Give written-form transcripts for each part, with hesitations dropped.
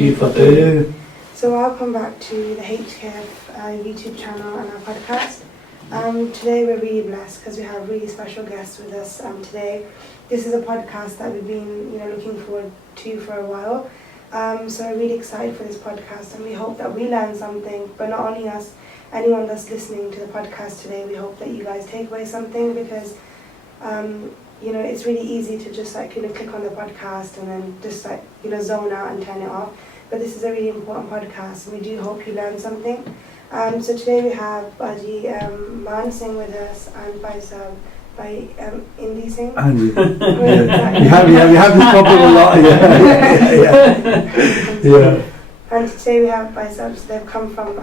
Ki Fateh. So welcome back to the HKF YouTube channel and our podcast. Today we're really blessed because we have really special guests with us today. This is a podcast that we've been looking forward to for a while. So we're really excited for this podcast, and we hope that we learn something, but not only us, anyone that's listening to the podcast today, we hope that you guys take away something, because it's really easy to just click on the podcast and then just zone out and turn it off. But this is a really important podcast, and we do hope you learn something. So today we have Bhai Maan Singh with us and Bhai Indi Singh. We have this problem a lot. Yeah. And today we have Bhai Sahab, so they've come from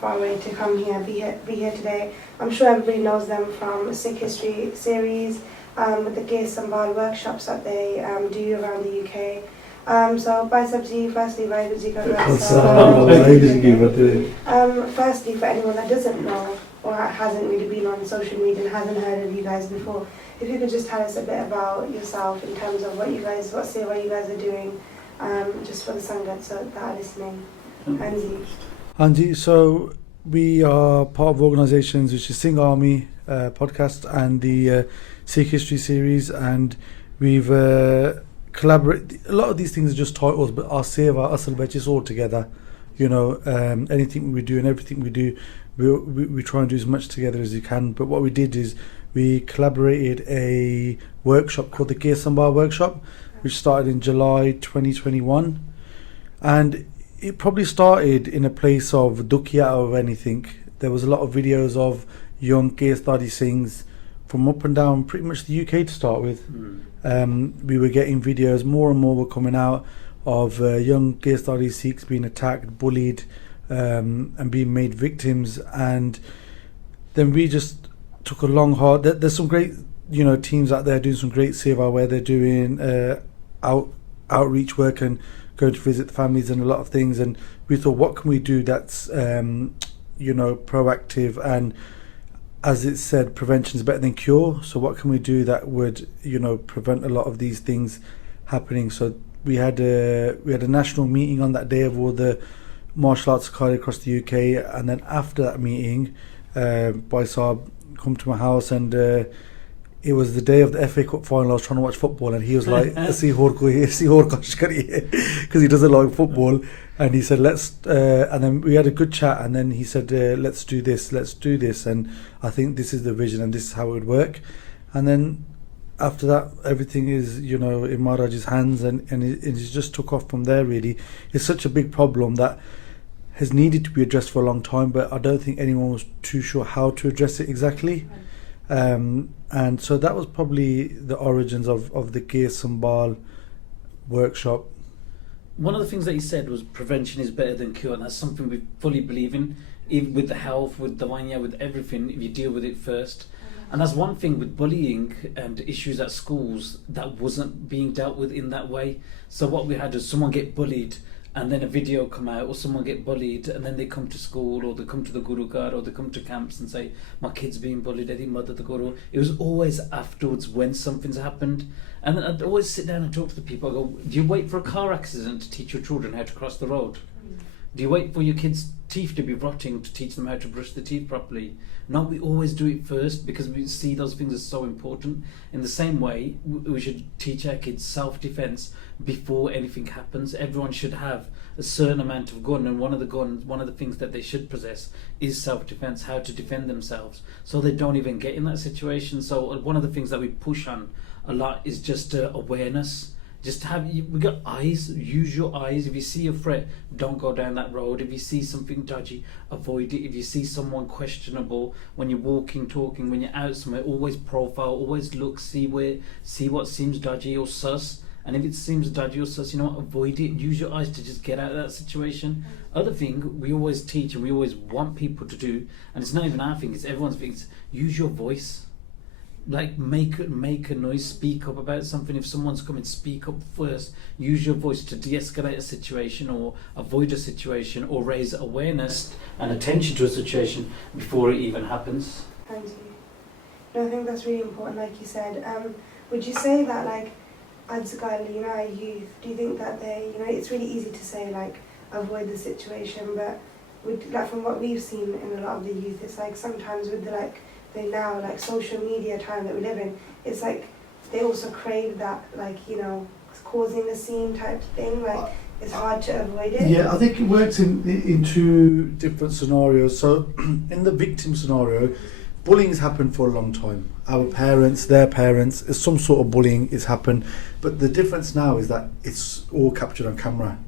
far away to come here, be here today. I'm sure everybody knows them from Sikh History series, with the kesh sambal workshops that they do around the UK. So Bhai Sahab ji, firstly, firstly, for anyone that doesn't know or hasn't really been on social media and hasn't heard of you guys before, if you could just tell us a bit about yourself in terms of what Seva you guys are doing, just for the Sangat that are listening. Anji, so we are part of organisations which is Singh Army podcast and the Sikh History series, and we've collaborated. A lot of these things are just titles, but our Seva, Asal Bhajis all together. Anything we do and everything we do, we try and do as much together as we can. But what we did is we collaborated a workshop called the Kesh Sambal workshop, which started in July 2021, and it probably started in a place of dukkha of anything. There was a lot of videos of young Kesh Dadi Singhs from up and down pretty much the UK to start with. We were getting videos, more and more were coming out of young Kesh Dadi Sikhs being attacked, bullied, and being made victims. And then we just took a long hard. There's some great teams out there doing some great seva where they're doing outreach work and going to visit the families and a lot of things. And we thought, what can we do that's proactive, and as it said, prevention is better than cure. So what can we do that would prevent a lot of these things happening? So we had a national meeting on that day of all the martial arts academy across the UK, and then after that meeting, Bhai Sahab come to my house, and it was the day of the FA Cup final. I was trying to watch football, and he was like, because he doesn't like football, and he said, let's and then we had a good chat, and then he said, let's do this, and I think this is the vision and this is how it would work. And then after that, everything is in Maharaj's hands, and it just took off from there. Really, it's such a big problem that has needed to be addressed for a long time, but I don't think anyone was too sure how to address it exactly. And so that was probably the origins of the Kesh Sambal workshop. One of the things that he said was prevention is better than cure, and that's something we fully believe in, even with the health, with the wanya, with everything, if you deal with it first. And that's one thing with bullying and issues at schools that wasn't being dealt with in that way. So what we had was someone get bullied, and then a video come out, or someone get bullied, and then they come to school, or they come to the Gurugar, or they come to camps and say, my kid's being bullied, I didn't mother the Guru. It was always afterwards when something's happened. And then I'd always sit down and talk to the people. I go, do you wait for a car accident to teach your children how to cross the road? Do you wait for your kids' teeth to be rotting to teach them how to brush the teeth properly? No, we always do it first, because we see those things as so important. In the same way, we should teach our kids self-defense before anything happens. Everyone should have a certain amount of gun, and one of the things that they should possess is self-defense, how to defend themselves, so they don't even get in that situation. So one of the things that we push on a lot is just awareness. Just we got eyes, use your eyes. If you see a threat, don't go down that road. If you see something dodgy, avoid it. If you see someone questionable, when you're walking, talking, when you're out somewhere, always profile, always look, see what seems dodgy or sus. And if it seems dodgy or sus, avoid it. Use your eyes to just get out of that situation. Other thing we always teach and we always want people to do, and it's not even our thing, it's everyone's thing, is use your voice. Like make a noise, speak up about something. If someone's coming, speak up first. Use your voice to de-escalate a situation or avoid a situation or raise awareness and attention to a situation before it even happens. Thank you. No, I think that's really important, like you said. Would you say that our youth, do you think that they, it's really easy to say like avoid the situation, but like from what we've seen in a lot of the youth, it's like sometimes with the now like social media time that we live in, it's like they also crave that causing the scene type thing, like it's hard to avoid it. Yeah, I think it works in two different scenarios. So in the victim scenario, bullying has happened for a long time. Our parents, their parents, some sort of bullying has happened, but the difference now is that it's all captured on camera.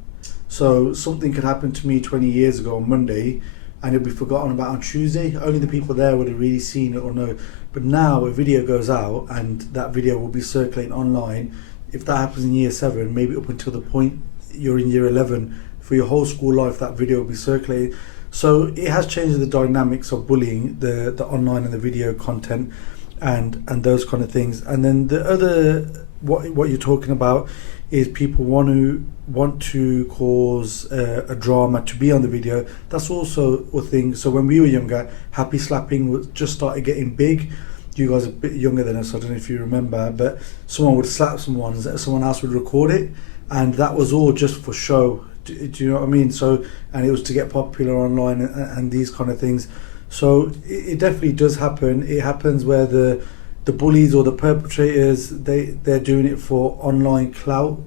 So something could happen to me 20 years ago on Monday and it'll be forgotten about on Tuesday. Only the people there would have really seen it or know. But now a video goes out and that video will be circulating online. If that happens in year 7, maybe up until the point you're in year 11, for your whole school life that video will be circulated. So it has changed the dynamics of bullying, the online and the video content and those kind of things. And then the other, what you're talking about is people want to cause a drama to be on the video. That's also a thing. So when we were younger, happy slapping was just started getting big. You guys are a bit younger than us, I don't know if you remember, but someone would slap someone else would record it, and that was all just for show. Do you know what I mean? So, and it was to get popular online and these kind of things. So it definitely does happen. It happens where the bullies or the perpetrators, they're doing it for online clout,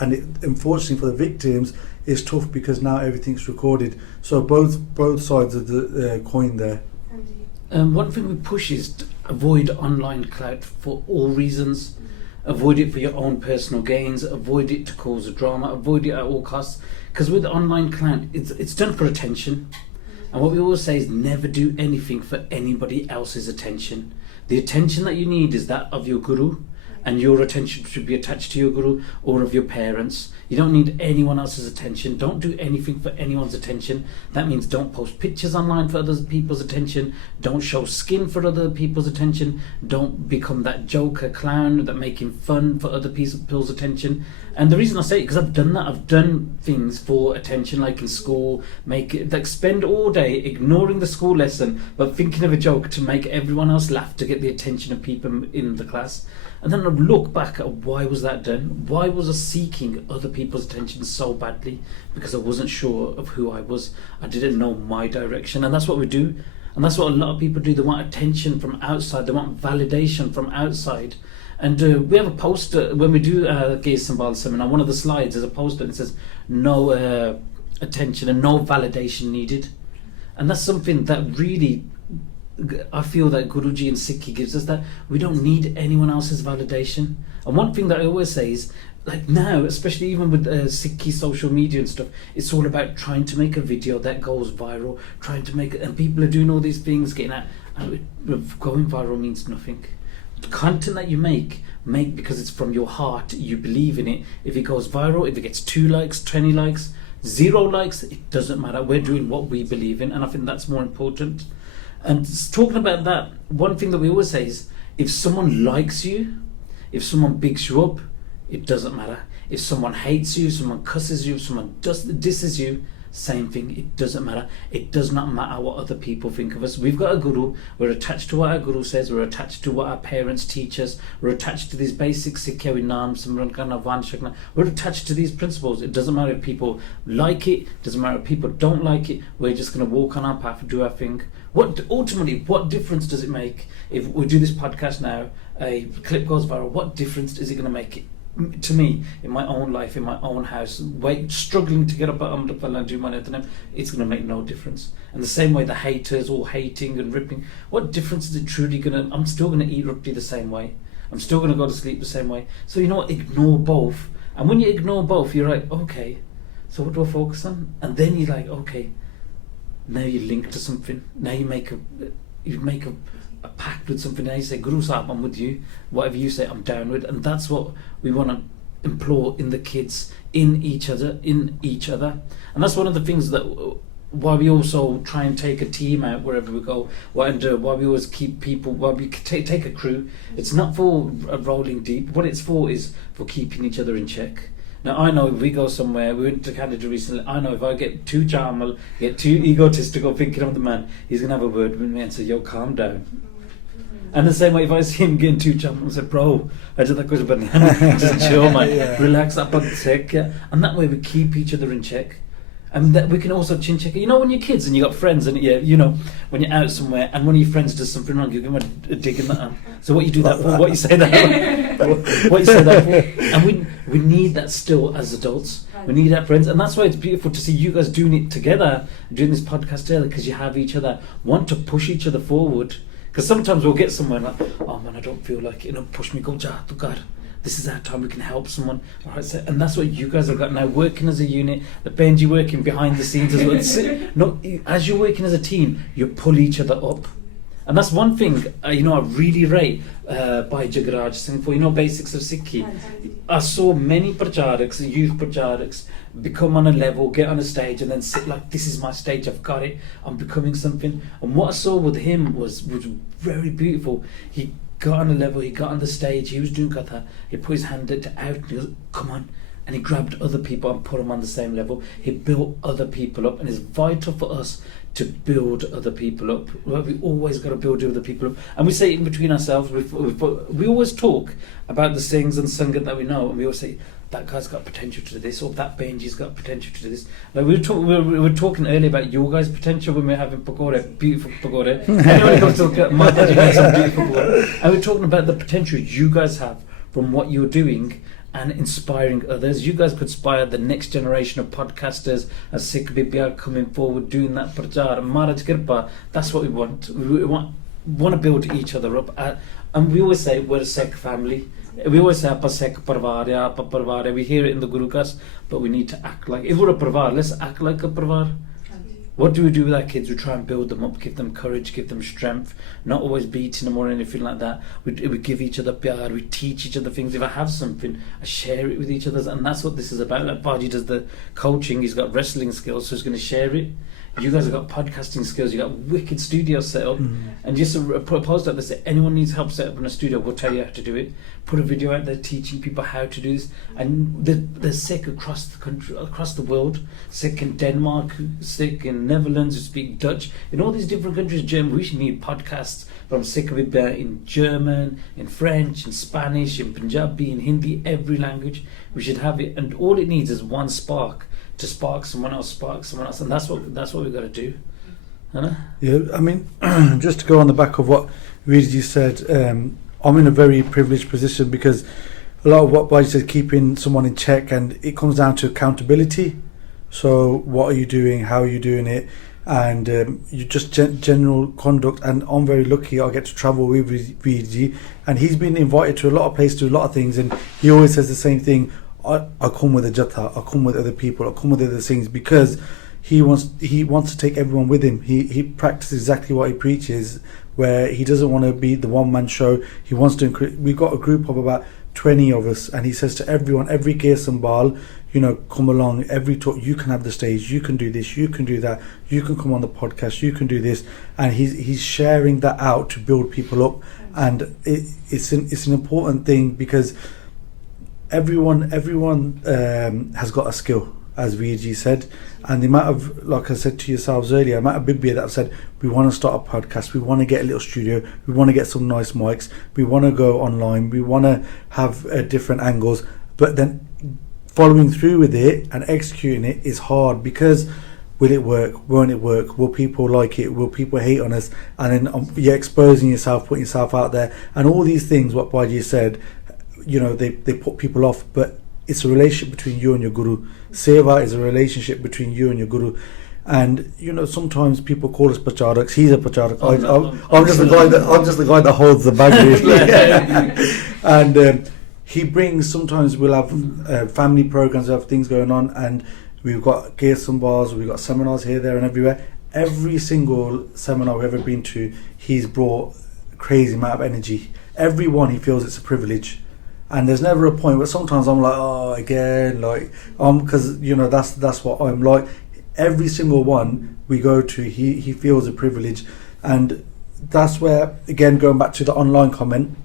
and unfortunately for the victims, it's tough because now everything's recorded. So both sides of the coin there. One thing we push is to avoid online clout for all reasons. Avoid it for your own personal gains. Avoid it to cause a drama. Avoid it at all costs. Because with online clout, it's done for attention. And what we always say is never do anything for anybody else's attention. The attention that you need is that of your guru, and your attention should be attached to your guru or of your parents. You don't need anyone else's attention. Don't do anything for anyone's attention. That means don't post pictures online for other people's attention. Don't show skin for other people's attention. Don't become that joker clown that making fun for other people's attention. And the reason I say it, because I've done that. I've done things for attention, like in school, spend all day ignoring the school lesson but thinking of a joke to make everyone else laugh, to get the attention of people in the class. And then I look back at why was that done? Why was I seeking other people's attention so badly? Because I wasn't sure of who I was. I didn't know my direction. And that's what we do. And that's what a lot of people do. They want attention from outside. They want validation from outside. And we have a poster when we do Gaze Sambal seminar. One of the slides is a poster and it says no attention and no validation needed. And that's something that really, I feel that Guruji and Sikhi gives us, that we don't need anyone else's validation. And one thing that I always say is, like now, especially even with Sikhi social media and stuff, it's all about trying to make a video that goes viral, and people are doing all these things, getting out, and going viral means nothing. The content that you make because it's from your heart, you believe in it. If it goes viral, if it gets 2 likes, 20 likes, 0 likes, it doesn't matter. We're doing what we believe in, and I think that's more important. And talking about that, one thing that we always say is, if someone likes you, if someone bigs you up, it doesn't matter. If someone hates you, someone cusses you, someone disses you, same thing, it doesn't matter. It does not matter what other people think of us. We've got a guru, we're attached to what our guru says, we're attached to what our parents teach us, we're attached to these basic Sikhi norms, we're attached to these principles. It doesn't matter if people like it, doesn't matter if people don't like it, we're just going to walk on our path and do our thing. What difference does it make if we do this podcast now, a clip goes viral? What difference is it going to make to me in my own life, in my own house, struggling to get up and do my internet? It's going to make no difference. And the same way the haters all hating and ripping, what difference is it truly going to? I'm still going to eat rupti the same way. I'm still going to go to sleep the same way. So you know what? Ignore both. And when you ignore both, you're like, okay, so what do I focus on? And then you're like, okay, now you link to something. Now you make a pact with something. Now you say, Guru Sahib, I'm with you. Whatever you say, I'm down with. And that's what we want to implore in the kids, in each other. And that's one of the things that why we also try and take a team out wherever we go. Why we always keep people, why we take a crew. It's not for rolling deep. What it's for is for keeping each other in check. Now I know if we go somewhere, we went to Canada recently, I know if I get too charmal, get too egotistical thinking I'm the man, he's going to have a word with me and say, yo, calm down. And the same way, if I see him getting too jumped, I say, bro, I just like just chill, man, relax, up on sick, and that way we keep each other in check. And that we can also chin check it. You know, when you're kids and you got friends, and you know, when you're out somewhere and one of your friends does something wrong, you give them a dig in that arm. So what you do that for? What you say that for? What you say that for? And we need that still as adults. We need our friends, and that's why it's beautiful to see you guys doing it together, doing this podcast together, because you have each other, want to push each other forward. Because sometimes we'll get somewhere like, oh man, I don't feel like it, push me, go, God. This is our time, we can help someone. All right, so, and that's what you guys have got now, working as a unit, the Benji working behind the scenes as well. As you're working as a team, you pull each other up. And that's one thing, I really rate Bhai Jagaraj Singh for, basics of Sikhi. I saw many pracharaks, youth pracharaks, become on a level, get on a stage, and then sit like, this is my stage, I've got it, I'm becoming something. And what I saw with him was very beautiful. He got on a level, he got on the stage, he was doing katha, he put his hand out and he goes, come on. And he grabbed other people and put them on the same level. He built other people up, and it's vital for us to build other people up. We always got to build other people up. And we say it in between ourselves, we always talk about the things and sangat that we know, and we always say, that guy's got potential to do this, or that Benji's got potential to do this. Like we were talking earlier about your guys' potential when we were having pakora, beautiful pakora. Anyone comes to my dad, you got some beautiful pakora. And we're talking about the potential you guys have from what you're doing and inspiring others. You guys could inspire the next generation of podcasters as Sikh BIBI coming forward, doing that prachar. Maharaj Kirpa, that's what we want. We want to build each other up. And we always say we're a Sikh family. We always say Apa Sikh Parvar, Apa Parvar. We hear it in the Gurukas, but we need to act like, if we're a Parvar, let's act like a Parvar. What do we do with our kids? We try and build them up, give them courage, give them strength, not always beating them or anything like that. We give each other pyar, we teach each other things. If I have something, I share it with each other, and that's what this is about. Like Baji does the coaching, he's got wrestling skills, so he's going to share it. You guys have got podcasting skills, you got wicked studio set up, and just a proposal like this, anyone needs help set up in a studio, we'll tell you how to do it. Put a video out there teaching people how to do this, and they're Sikh across the country, across the world. Sikh in Denmark, Sikh in Netherlands, who speak Dutch, in all these different countries. German, we should need podcasts from Sikh BIBI in German, in French, in Spanish, in Punjabi, in Hindi, every language. We should have it, and all it needs is one spark to spark someone else, and that's what we've got to do. Yeah, I mean, just to go on the back of what Ridji said, I'm in a very privileged position because a lot of what Baji said, keeping someone in check, and it comes down to accountability. So what are you doing, how are you doing it, and you just general conduct. And I'm very lucky I get to travel with Ridji, and he's been invited to a lot of places, to a lot of things, and he always says the same thing. I come with a jatha, I come with other people, I come with other things, because he wants to take everyone with him. He practices exactly what he preaches, where he doesn't want to be the one-man show. He wants to we've got a group of about 20 of us, and he says to everyone, every kesh sambal, come along, every talk, you can have the stage, you can do this, you can do that, you can come on the podcast, you can do this. And he's sharing that out to build people up. And it's an important thing, because everyone has got a skill, as Ridji said, and the amount of, like I said to yourselves earlier, the amount of BIBI that have said, we want to start a podcast, we want to get a little studio, we want to get some nice mics, we want to go online, we want to have different angles, but then following through with it and executing it is hard, because will it work, won't it work, will people like it, will people hate on us, and then you're exposing yourself, putting yourself out there, and all these things what Baji said, they put people off, but it's a relationship between you and your guru. Seva is a relationship between you and your guru. And sometimes people call us pacharaks. He's a pacharak. I'm just the guy that holds the bag, really. And he brings. Sometimes we'll have family programs, we have things going on, and we've got kesh bars, we've got seminars here, there, and everywhere. Every single seminar we've ever been to, he's brought a crazy amount of energy. Every one, he feels it's a privilege. And there's never a point where sometimes I'm like, oh, again, like, because that's what I'm like. Every single one we go to, he feels a privilege, and that's where, again, going back to the online comment,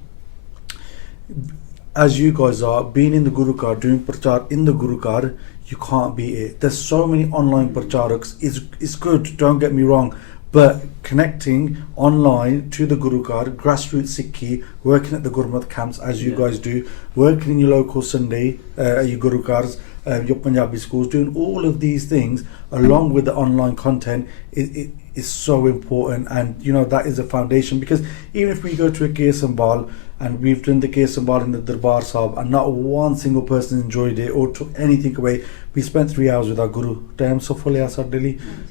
as you guys are being in the Gurukar, doing prachar in the Gurukar, you can't beat it. There's so many online pracharaks. It's good, don't get me wrong, but connecting online to the Gurukar, grassroots Sikhi, working at the Gurmat camps as you guys do, working in your local Sunday, your Gurukars, your Punjabi schools, doing all of these things along with the online content is so important. And you know, that is a foundation, because even if we go to a kesh sambal and we've done the kesh sambal in the Darbar Sahib and not one single person enjoyed it or took anything away, we spent 3 hours with our Guru.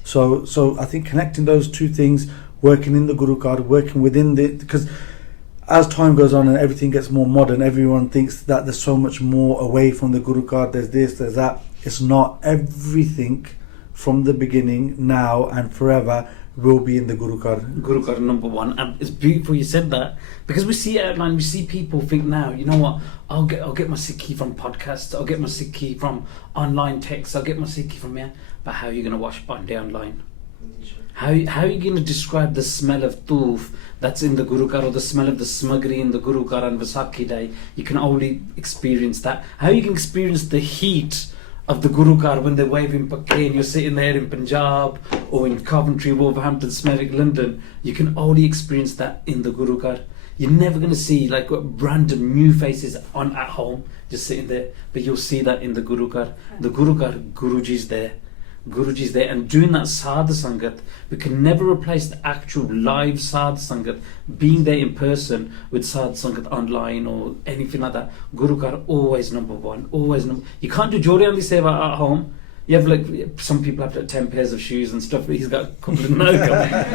So I think connecting those two things, working in the Gurukar, working within the, because as time goes on and everything gets more modern, everyone thinks that there's so much more away from the Gurukar, there's this, there's that. It's not. Everything from the beginning, now and forever will be in the Gurukar. Gurukar number one. And it's beautiful you said that, because we see it, man, we see people think now, you know what, I'll get my Sikhi from podcasts, I'll get my Sikhi from online texts, I'll get my Sikhi from here. But how are you going to wash Bande online? How are you going to describe the smell of toof that's in the Gurukar, or the smell of the smuggery in the Gurukar on Vaisakhi Day? You can only experience that. How you can experience the heat of the Gurukar when they're waving Pakke and you're sitting there in Punjab or in Coventry, Wolverhampton, Smethwick, London, you can only experience that in the Gurukar. You're never going to see like random new faces on at home just sitting there, but you'll see that in the Gurukar. The Gurukar, Guruji's there. Guruji's there, and doing that Sadh Sangat, we can never replace the actual live Sadh Sangat, being there in person with Sadh Sangat online or anything like that. Gurukar always number one, always number. You can't do Joriandi Seva at home. You have like, some people have 10 pairs of shoes and stuff, but he's got a couple of no.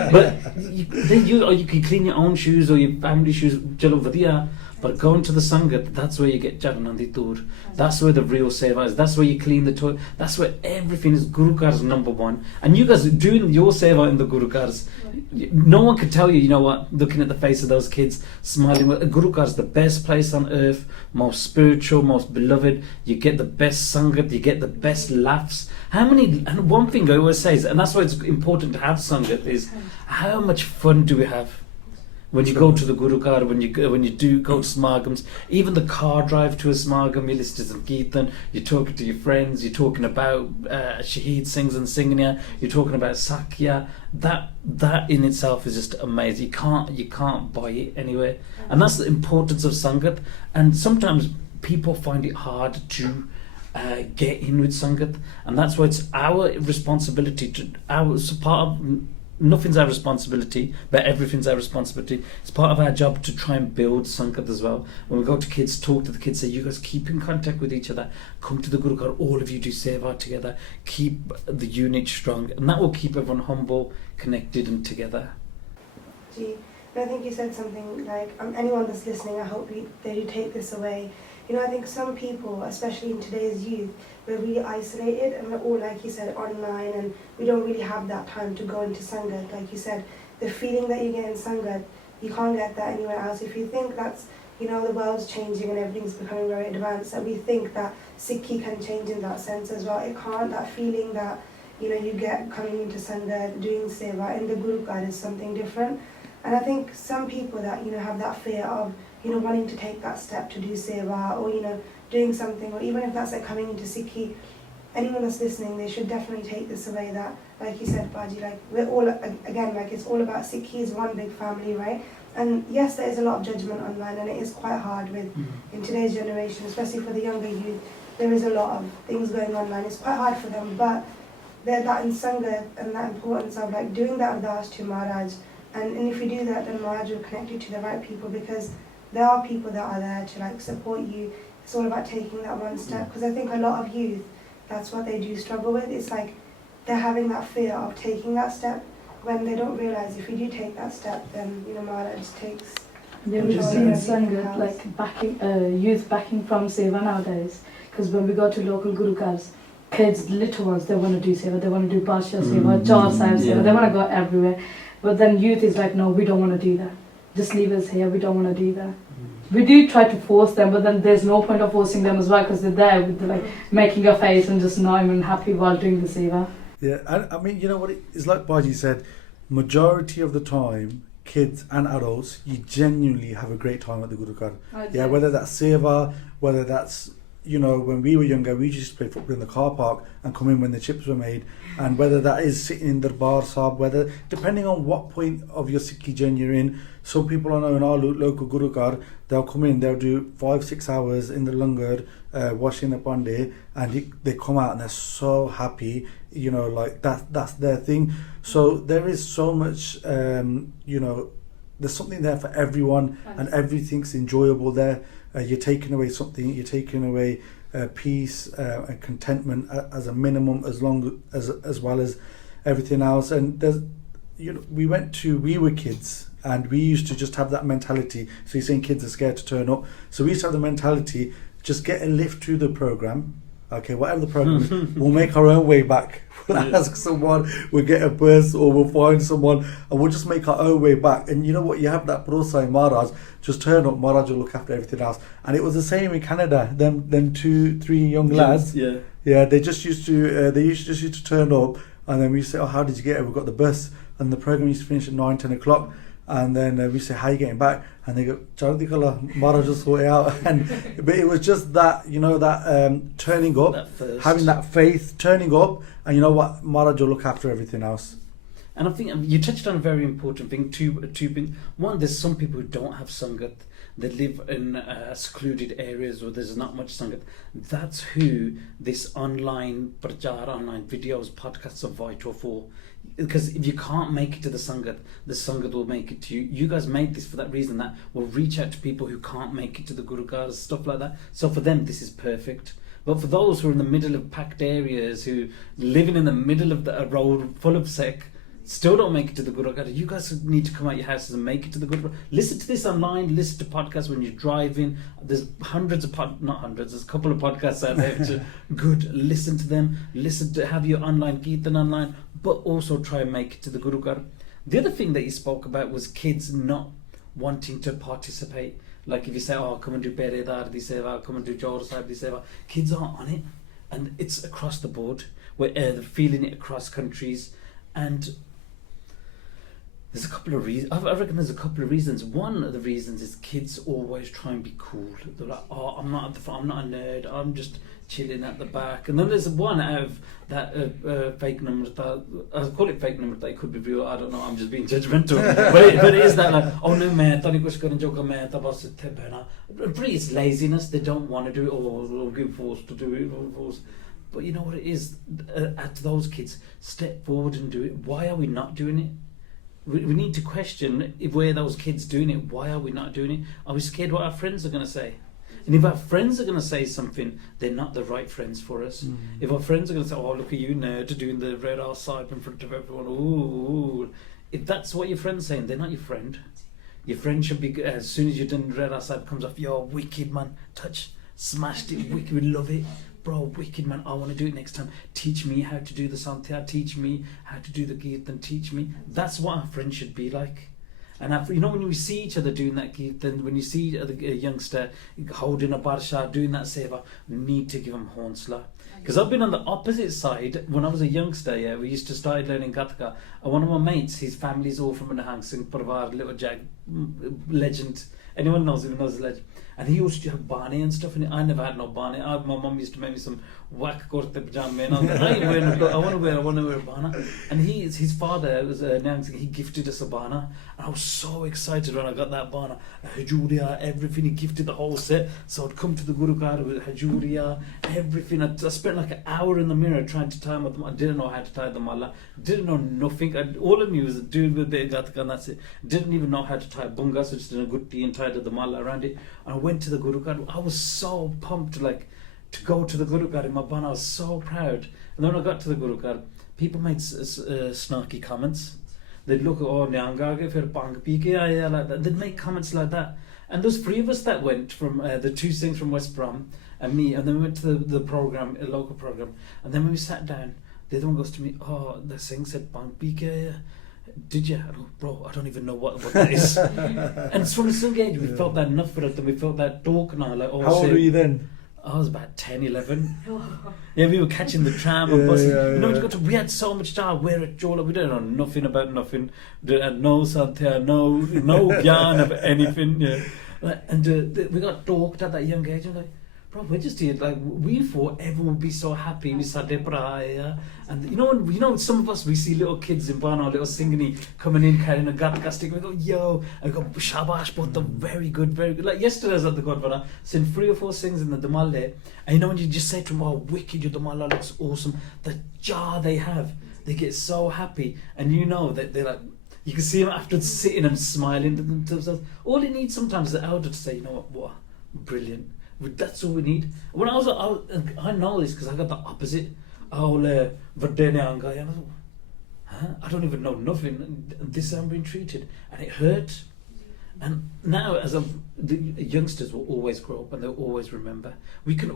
But you can clean your own shoes or your family shoes, Jalo Vadia. But going to the Sangat, that's where you get Jaganandi Tur. That's where the real Seva is. That's where you clean the toilet. That's where everything is. Gurukar's number one. And you guys doing your Seva in the Gurukars, no one could tell you, you know what, looking at the face of those kids, smiling. Gurukar's the best place on earth, most spiritual, most beloved. You get the best Sangat, you get the best laughs. And one thing I always say is, and that's why it's important to have Sangat, is how much fun do we have? When you go to the Gurukar, when you do go to Smagams, even the car drive to a Smagam, you listen to some Kirtan, you're talking to your friends, you're talking about shaheeds sings and singing, you're talking about Sakya. That in itself is just amazing. You can't buy it anywhere, and that's the importance of Sangat. And sometimes people find it hard to get in with Sangat, and that's why it's our responsibility nothing's our responsibility, but everything's our responsibility. It's part of our job to try and build Sangat as well. When we go to kids, talk to the kids, say, you guys keep in contact with each other, come to the Gurukar, all of you do Seva together, keep the unit strong, and that will keep everyone humble, connected and together. Gee, and I think you said something like, anyone that's listening, I hope they do take this away. You know, I think some people, especially in today's youth, we're really isolated and we're all, like you said, online, and we don't really have that time to go into Sangat. Like you said, the feeling that you get in Sangat, you can't get that anywhere else. If you think that's, you know, the world's changing and everything's becoming very advanced, and we think that Sikhi can change in that sense as well. It can't. That feeling that, you know, you get coming into Sangat, doing Seva in the Gurukar is something different. And I think some people that, you know, have that fear of, you know, wanting to take that step to do Seva, or, you know, doing something, or even if that's like coming into Sikhi, anyone that's listening, they should definitely take this away that, like you said, Baji, like we're all, again, like it's all about Sikhi is one big family, right? And yes, there is a lot of judgment online, and it is quite hard with, in today's generation, especially for the younger youth, there is a lot of things going online. It's quite hard for them, but that in Sangat and that importance of like doing that ardas to Maharaj, and if you do that, then Maharaj will connect you to the right people, because there are people that are there to like support you. It's all about taking that one step, because I think a lot of youth, that's what they do struggle with. It's like they're having that fear of taking that step when they don't realise if you do take that step, then, you know, Maharaj takes. Yeah, we've seen Sangat like backing, youth backing from Seva nowadays, because when we go to local Gurukars, kids, little ones, they want to do Seva, they want to do Basha Seva, Jar Sahib Seva, they want to go everywhere. But then youth is like, no, we don't want to do that. Just leave us here, we don't want to do that. We do try to force them, but then there's no point of forcing them as well, because they're there with the, like making a face and just not even happy while doing the Seva. Yeah, I mean, you know what, it's like Baji said, majority of the time, kids and adults, you genuinely have a great time at the Gurukar. Yeah, whether that's Seva, whether that's, you know, when we were younger, we used to play football in the car park and come in when the chips were made. And whether that is sitting in the bar sahib, whether depending on what point of your Sikhi journey you're in, some people I know in our local Gurukar, they'll come in, they'll do 5-6 hours in the langar, washing the pande, and they come out and they're so happy, you know, like that's their thing. So there is so much, you know, there's something there for everyone, and everything's enjoyable there. You're taking away something, you're taking away peace and contentment as a minimum, as well as everything else. And there's, you know, we were kids and we used to just have that mentality. So you're saying kids are scared to turn up. So we used to have the mentality, just get a lift through the program. Okay, whatever the program is, we'll make our own way back. We'll ask someone, we'll get a bus, or we'll find someone, and we'll just make our own way back. And you know what? You have that Bharosa in Maharaj, just turn up, Maharaj will look after everything else. And it was the same in Canada. Them 2-3 young lads, they just used to turn up, and then we say, oh, how did you get here? We got the bus, and the program used to finish at 9-10 o'clock. And then we say, how are you getting back? And they go, Charity Kala, Maharaj just sort it out. But it was just that, you know, that turning up, having that faith, turning up, and you know what, Maharaj will look after everything else. And I think you touched on a very important thing, two things. One, there's some people who don't have Sangat. They live in secluded areas where there's not much Sangat. That's who this online prachar, online videos, podcasts are vital for. Because if you can't make it to the Sangat will make it to you. You guys made this for that reason, that will reach out to people who can't make it to the Gurukars, stuff like that. So for them, this is perfect. But for those who are in the middle of packed areas, who living in the middle of a road full of Sikh, still don't make it to the Gurukara, you guys need to come out your houses and make it to the Gurukara. Listen to this online, listen to podcasts when you're driving. There's there's a couple of podcasts out there which are good. Listen to them, have your online Kirtan online, but also try and make it to the Gurukara. The other thing that you spoke about was kids not wanting to participate. Like if you say, oh, come and do Peredar di Seva, come and do Jor Sahib di Seva, kids aren't on it. And it's across the board. We're feeling it across countries. And there's a couple of reasons. I reckon there's a couple of reasons. One of the reasons is kids always try and be cool. They're like, oh, I'm not at the front, I'm not a nerd, I'm just chilling at the back. And then there's one out of that fake number that, I call it fake number, that it could be real, I don't know, I'm just being judgmental. but it is that like, oh no man, tani kuch karan joga main tab bas ithe behna. Pretty, it's laziness, they don't want to do it, or get forced to do it, or forced. But you know what it is, at those kids, step forward and do it. Why are we not doing it? We need to question, if we're those kids doing it, why are we not doing it? Are we scared what our friends are going to say? And if our friends are going to say something, they're not the right friends for us. If our friends are going to say, oh, look at you nerd doing the red arse side in front of everyone, ooh. If that's what your friend's saying, they're not your friend. Your friend should be, as soon as you're done red arse side comes off, you're wicked man, touch, smashed it, wicked, we love it. Bro, wicked man, I want to do it next time. Teach me how to do the Santya, teach me how to do the Kirtan, teach me. That's what our friends should be like. And you know, when we see each other doing that Kirtan, when you see a youngster holding a barsha, doing that seva, we need to give them haunsla. Because I've been on the opposite side. When I was a youngster, we used to start learning Gatka. And one of my mates, his family's all from Nahang Singh Parvar, little Jag, legend. Anyone knows him, knows the legend. And he used to have Bani and stuff, and I never had no Bani. My mum used to make me some whack kurte pajama, and I was like, I want to wear a Bana. And his father was he gifted us a Bana, and I was so excited when I got that Bana. Hajuria, everything, he gifted the whole set. So I'd come to the Gurukara with Hajuria, everything. I spent like an hour in the mirror trying to tie them. I didn't know how to tie the mala, didn't know nothing. All I knew was doing a bit of Gatka, and that's it. Didn't even know how to tie bunga, so just did a good tea and tied the mala around it. And I went to the Gurukara. I was so pumped, like, to go to the Gurukara in my Bana. I was so proud. And then when I got to the Gurukara, people made snarky comments. They'd look at, oh, Nyangage for bang pike aaya, like that. They'd make comments like that. And there's 3 of us that went, from the 2 Singhs from West Brom and me, and then we went to the program, a local program. And then when we sat down, the other one goes to me, oh, the Singh said bang pike aaya. Did you? I go, bro, I don't even know what that is. And from the Singh age, we felt that enough for it, and we felt that talk now. Like, oh, how old were you then? I was about 10, 11. Yeah, we were catching the tram and buses. You know, we had so much time. We're at Jola. We didn't know nothing about nothing. We had no Santya, no gyan of anything. Yeah. And we got talked at that young age. I'm like, bro, we're just here, like, we thought everyone would be so happy with Sade Praya. And some of us, we see little kids in Bana, little Singhani coming in carrying a gatka stick, we go, yo, I go, shabash, but the very good, very good. Like yesterday I was at the Gurdwara, sing 3 or 4 sings in the Damalle, and when you just say to them, oh, wicked, your Damalla looks awesome, the jar they have, they get so happy, and that they're like, you can see them after sitting and smiling to themselves. All it needs sometimes is the elder to say, you know what, brilliant. That's all we need. When I know this because I got the opposite. I don't even know nothing. This is how I'm being treated, and it hurt. And now, the youngsters will always grow up and they'll always remember. Each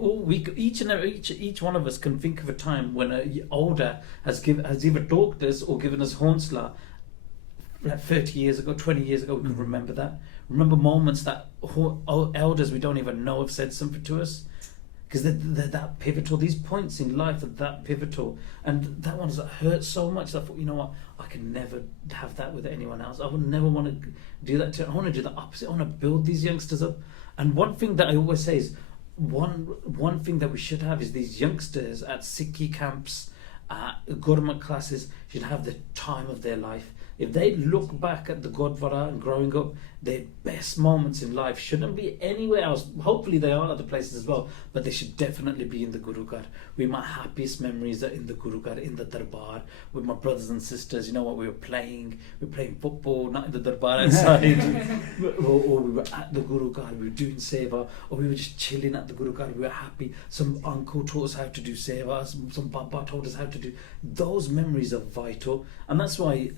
one of us can think of a time when an older has either talked us or given us honsla. Like 30 years ago, 20 years ago, we can remember that. Remember moments that elders we don't even know have said something to us. Because they're that pivotal. These points in life are that pivotal. And that one's that hurt so much. I thought, you know what, I can never have that with anyone else. I would never want to do that I want to do the opposite. I want to build these youngsters up. And one thing that I always say is, one thing that we should have is these youngsters at Sikhi camps, government classes, should have the time of their life. If they look back at the Gurdwara and growing up, their best moments in life shouldn't be anywhere else. Hopefully they are other places as well, but they should definitely be in the Gurugar. My happiest memories are in the Gurugar, in the Darbar, with my brothers and sisters. You know what, we were playing football, not in the Darbar outside, or we were at the Gurugar, we were doing Seva, or we were just chilling at the Gurugar, we were happy. Some uncle taught us how to do Seva, some Baba told us how to do. Those memories are vital, and that's why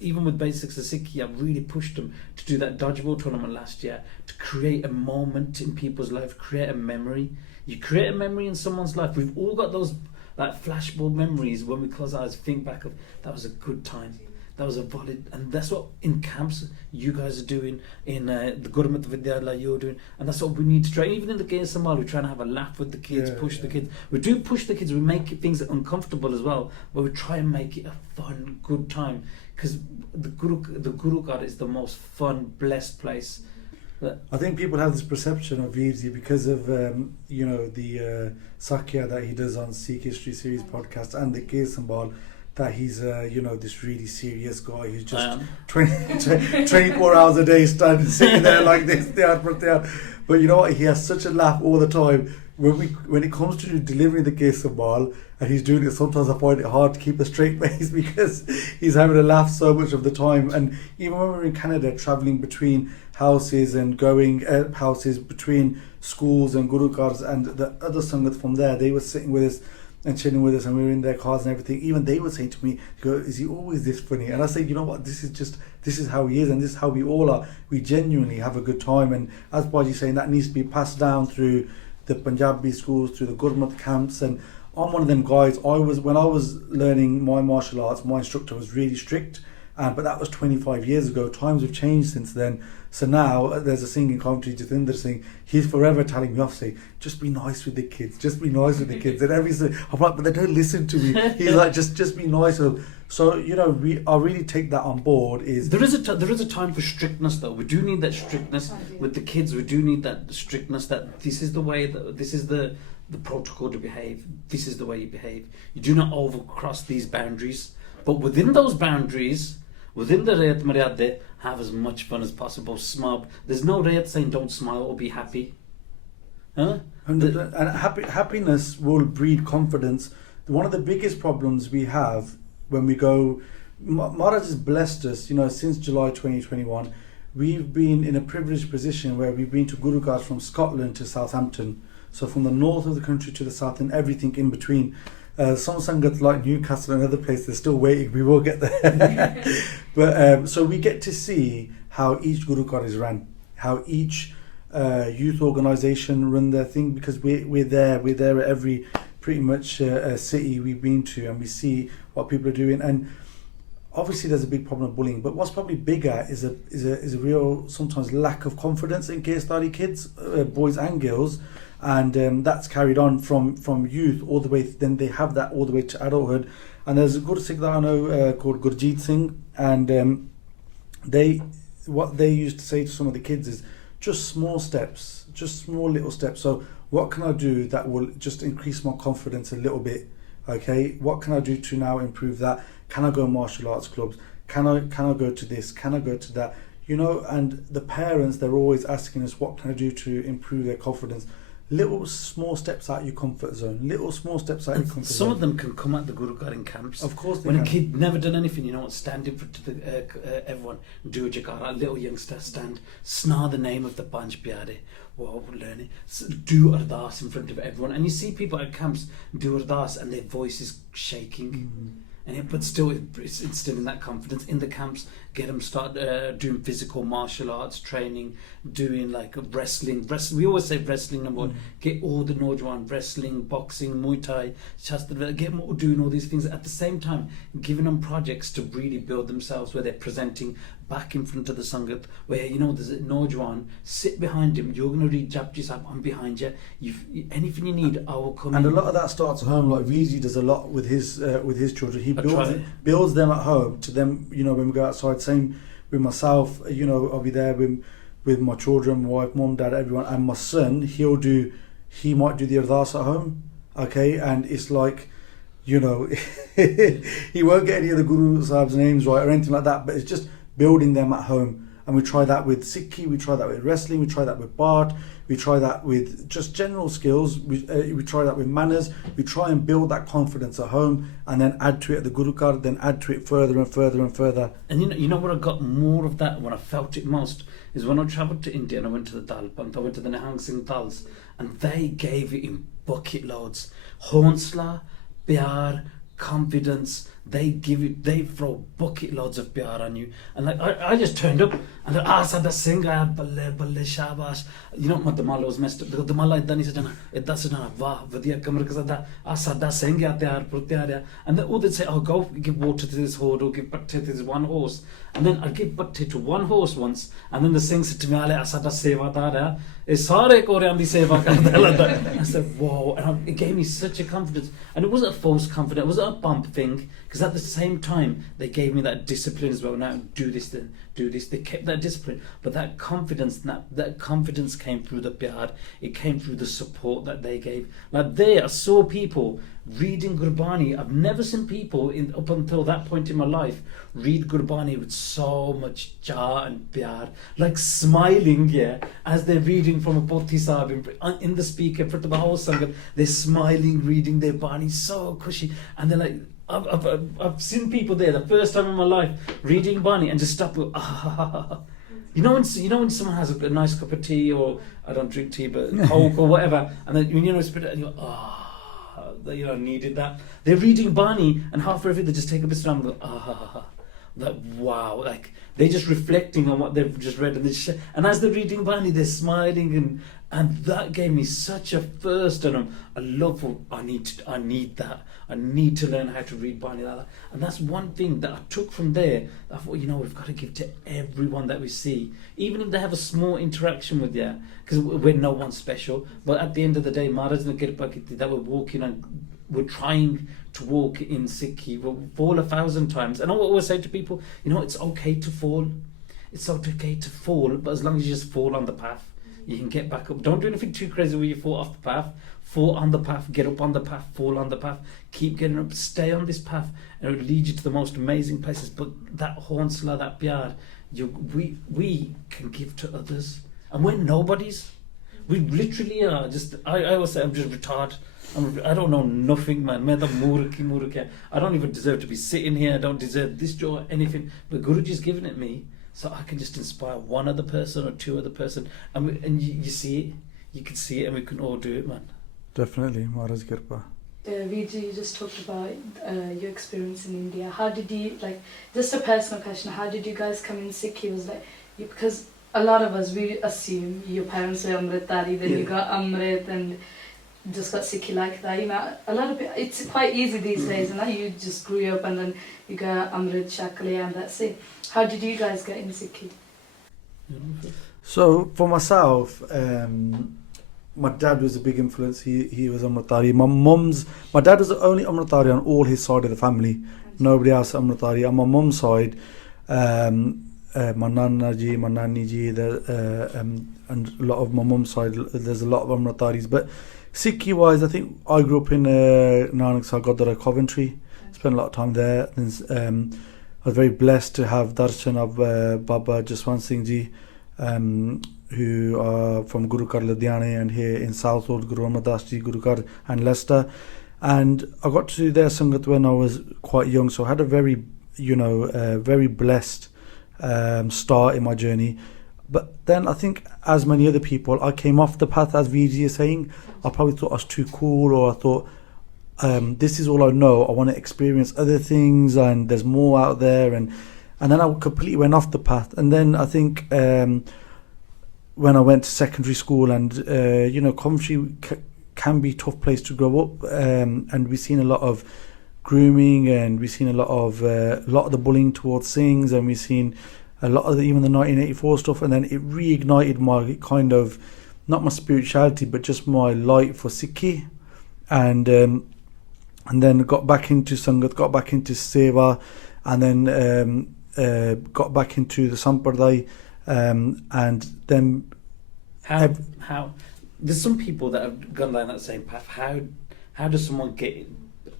even with Basics of Sikhi, I really pushed them to do that dodgeball tournament last year, to create a moment in people's life, create a memory. You create a memory in someone's life. We've all got those like flashbulb memories when we close our eyes, think back of that was a good time. That was a valid, and that's what in camps you guys are doing, in the Gurmat Vidyalaya you're doing, and that's what we need to try. Even in the Gays Samal, we're trying to have a laugh with the kids, push the kids. We do push the kids, we make things uncomfortable as well, but we try and make it a fun, good time, because the Gurukar is the most fun, blessed place. I think people have this perception of Veevsy because of the Sakya that he does on Sikh History series podcast and the Gays Sambal, that he's this really serious guy who's just 24 hours a day standing sitting there like this. But you know what, he has such a laugh all the time. When it comes to delivering the case of Mal, and he's doing it, sometimes I find it hard to keep a straight face because he's having a laugh so much of the time. And even when we were in Canada, travelling between houses and going houses between schools and gurukars and the other sangat from there, they were sitting with us and chilling with us, and we were in their cars and everything. Even they would say to me, is he always this funny? And I say, you know what, this is how he is, and this is how we all are. We genuinely have a good time, and as Bhaji's saying, that needs to be passed down through the Punjabi schools, through the Gurmat camps. And I'm one of them guys. When I was learning my martial arts, my instructor was really strict, but that was 25 years ago. Times have changed since then. So now there's a singing commentary, Jatinder Singh. He's forever telling me off, saying, just be nice with the kids, just be nice with the kids. And I'm like, but they don't listen to me. He's like, just be nice. So I really take that on board. There is a time for strictness, though. We do need that strictness with the kids. We do need that strictness. That this is the way. This is the protocol to behave. This is the way you behave. You do not overcross these boundaries. But within those boundaries, within the Rayat Maryade, have as much fun as possible. Smile. There's no Rayat saying don't smile or be happy. Huh? And happiness will breed confidence. One of the biggest problems we have when we go, Maharaj has blessed us, since July 2021, we've been in a privileged position where we've been to Gurukars from Scotland to Southampton. So from the north of the country to the south and everything in between. Some Sangat like Newcastle and other places, they're still waiting, we will get there. But so we get to see how each Gurukar is run, how each youth organisation run their thing, because we're there at every pretty much city we've been to, and we see what people are doing. And obviously there's a big problem of bullying, but what's probably bigger is a real sometimes lack of confidence in K-study kids, boys and girls. And that's carried on from youth all the way, then they have that all the way to adulthood. And there's a good Sikh that I know called Gurjeet Singh, and what they used to say to some of the kids is just small steps, just small little steps. So what can I do that will just increase my confidence a little bit? Okay, what can I do to now improve that? Can I go martial arts clubs? Can I go to this? Can I go to that? You know, and the parents, they're always asking us, what can I do to improve their confidence? Little small steps out your comfort zone. Little small steps out your comfort zone. Some of them can come at the Gurukar in camps. Of course they when can. a kid never done anything, you know what, stand in front of everyone, do a jakara, a little youngster stand, snar the name of the Panj Pyare, wow, learn it, do ardas in front of everyone. And you see people at camps do ardas and their voice is shaking. But still, it's instilling that confidence in the camps. Get them start doing physical martial arts training, doing like wrestling. We always say wrestling number one. Get all the Nojwan wrestling, boxing, Muay Thai, Shastra. Get them all doing all these things at the same time, giving them projects to really build themselves, where they're presenting back in front of the Sangat, where you know there's a Nojwan, sit behind him. You're going to read Japji Sahib, I'm behind you. Anything you need, I will come. And in. a lot of that starts at home. Like Viji does a lot with his children. He builds them at home. To them, you know, when we go outside. Same with myself. You know, I'll be there with my children, my wife, mom, dad, everyone, and my son. He might do the ardas at home. Okay, and it's like, you know, he won't get any of the Guru Sahib's names right or anything like that. But it's just building them at home. And we try that with Sikhi, we try that with wrestling, we try that with Bard, we try that with just general skills, we try that with manners, we try and build that confidence at home and then add to it at the Gurukar, then add to it further and further and further. And you know where I got more of that, when I felt it most, is when I travelled to India and I went to the Dal Pant, I went to the Nihang Singh Dals, and they gave it in bucket loads. Honsla, Pyar, confidence, they throw bucket loads of pyar on you. And like I just turned up and Sada Singh, balle balle shabash. You know, my damala was messed up. The damala idda nahi sajana, idda sajana, wah, vadiya kamar ka sada, Sada Singh tayar. And then they'd say, oh, go give water to this horse or give patte to this one horse. And then I'd give patte to one horse once, and then the Singh said to me, Ale Sada Sevadar, sare korean di seva karda. I said, whoa, and it gave me such a confidence. And it wasn't a false confidence, it wasn't a bump thing, because at the same time they gave me that discipline as well. Now do this, then do this. They kept that discipline, but that confidence came through the pyar. It came through the support that they gave. Like I saw people reading Gurbani. I've never seen people up until that point in my life read Gurbani with so much ja and pyar, like smiling, as they're reading from a Pothi Sahib in the speaker in front of the whole Sangat. They're smiling, reading their Bani, so cushy, and they're like, I've seen people there the first time in my life reading Bani and just stop with You know when someone has a nice cup of tea, or I don't drink tea, but Coke or whatever, and then when you spit it and you go, you know, needed that. They're reading Bani and halfway through they just take a bit of time and go, like wow, like they're just reflecting on what they've just read, and as they're reading Bani, they're smiling, and that gave me such a thirst and a love for I need that. I need to learn how to read Bani like that. And that's one thing that I took from there. I thought, you know, we've got to give to everyone that we see, even if they have a small interaction with you, because we're no one special. But at the end of the day, Maharaj ne kirpa kiti that we're walking and we're trying to walk in Sikhi. We'll fall 1,000 times. And I always say to people, you know, it's okay to fall. It's okay to fall, but as long as you just fall on the path, you can get back up. Don't do anything too crazy where you fall off the path. Fall on the path, get up on the path, fall on the path, keep getting up, stay on this path, and it will lead you to the most amazing places. But that honsla, that pyar, we can give to others. And we're nobodies. We literally are just, I always say I'm just retarded. I don't know nothing, man. I don't even deserve to be sitting here. I don't deserve this joy or anything. But Guruji's given it me, so I can just inspire one other person or two other person. And you see it. You can see it, and we can all do it, man. Definitely, Maharaj Kirpa. Vijay, you just talked about your experience in India. How did you, like, just a personal question, how did you guys come in Sikhi? Was like, because a lot of us, we assume your parents were Amritari, then you got Amrit and just got Sikhi like that. You know, a lot of people, it's quite easy these days, and you just grew up and then you got Amrit, Shakli, and that's it. How did you guys get in Sikhi? So, for myself, my dad was a big influence. He was Amritari. My dad was the only Amritari on all his side of the family. Nobody else Amritari. On my mum's side, my nana ji, my nani ji, and a lot of my mum's side, there's a lot of Amritaris. But Sikhi wise, I think I grew up in Nanak Sahib Gurdwara, Coventry, spent a lot of time there. And, I was very blessed to have darshan of Baba Jaswant Singh ji, who are from Gurukar Ludhiana, and here in Southwold, Guru Amardas ji, Gurukar and Leicester. And I got to do their sangat when I was quite young, so I had a very, very blessed start in my journey. But then I think, as many other people, I came off the path, as VG is saying. I probably thought I was too cool, or I thought, this is all I know. I want to experience other things, and there's more out there. And then I completely went off the path. And then I think when I went to secondary school, and Coventry can be a tough place to grow up, and we've seen a lot of grooming, and we've seen a lot of the bullying towards things, and we've seen a lot of even the 1984 stuff. And then it reignited my kind of, not my spirituality, but just my light for Sikhi. And then got back into Sangat, got back into Seva, and then got back into the Sampradaya, and then... How there's some people that have gone down that same path. How does someone get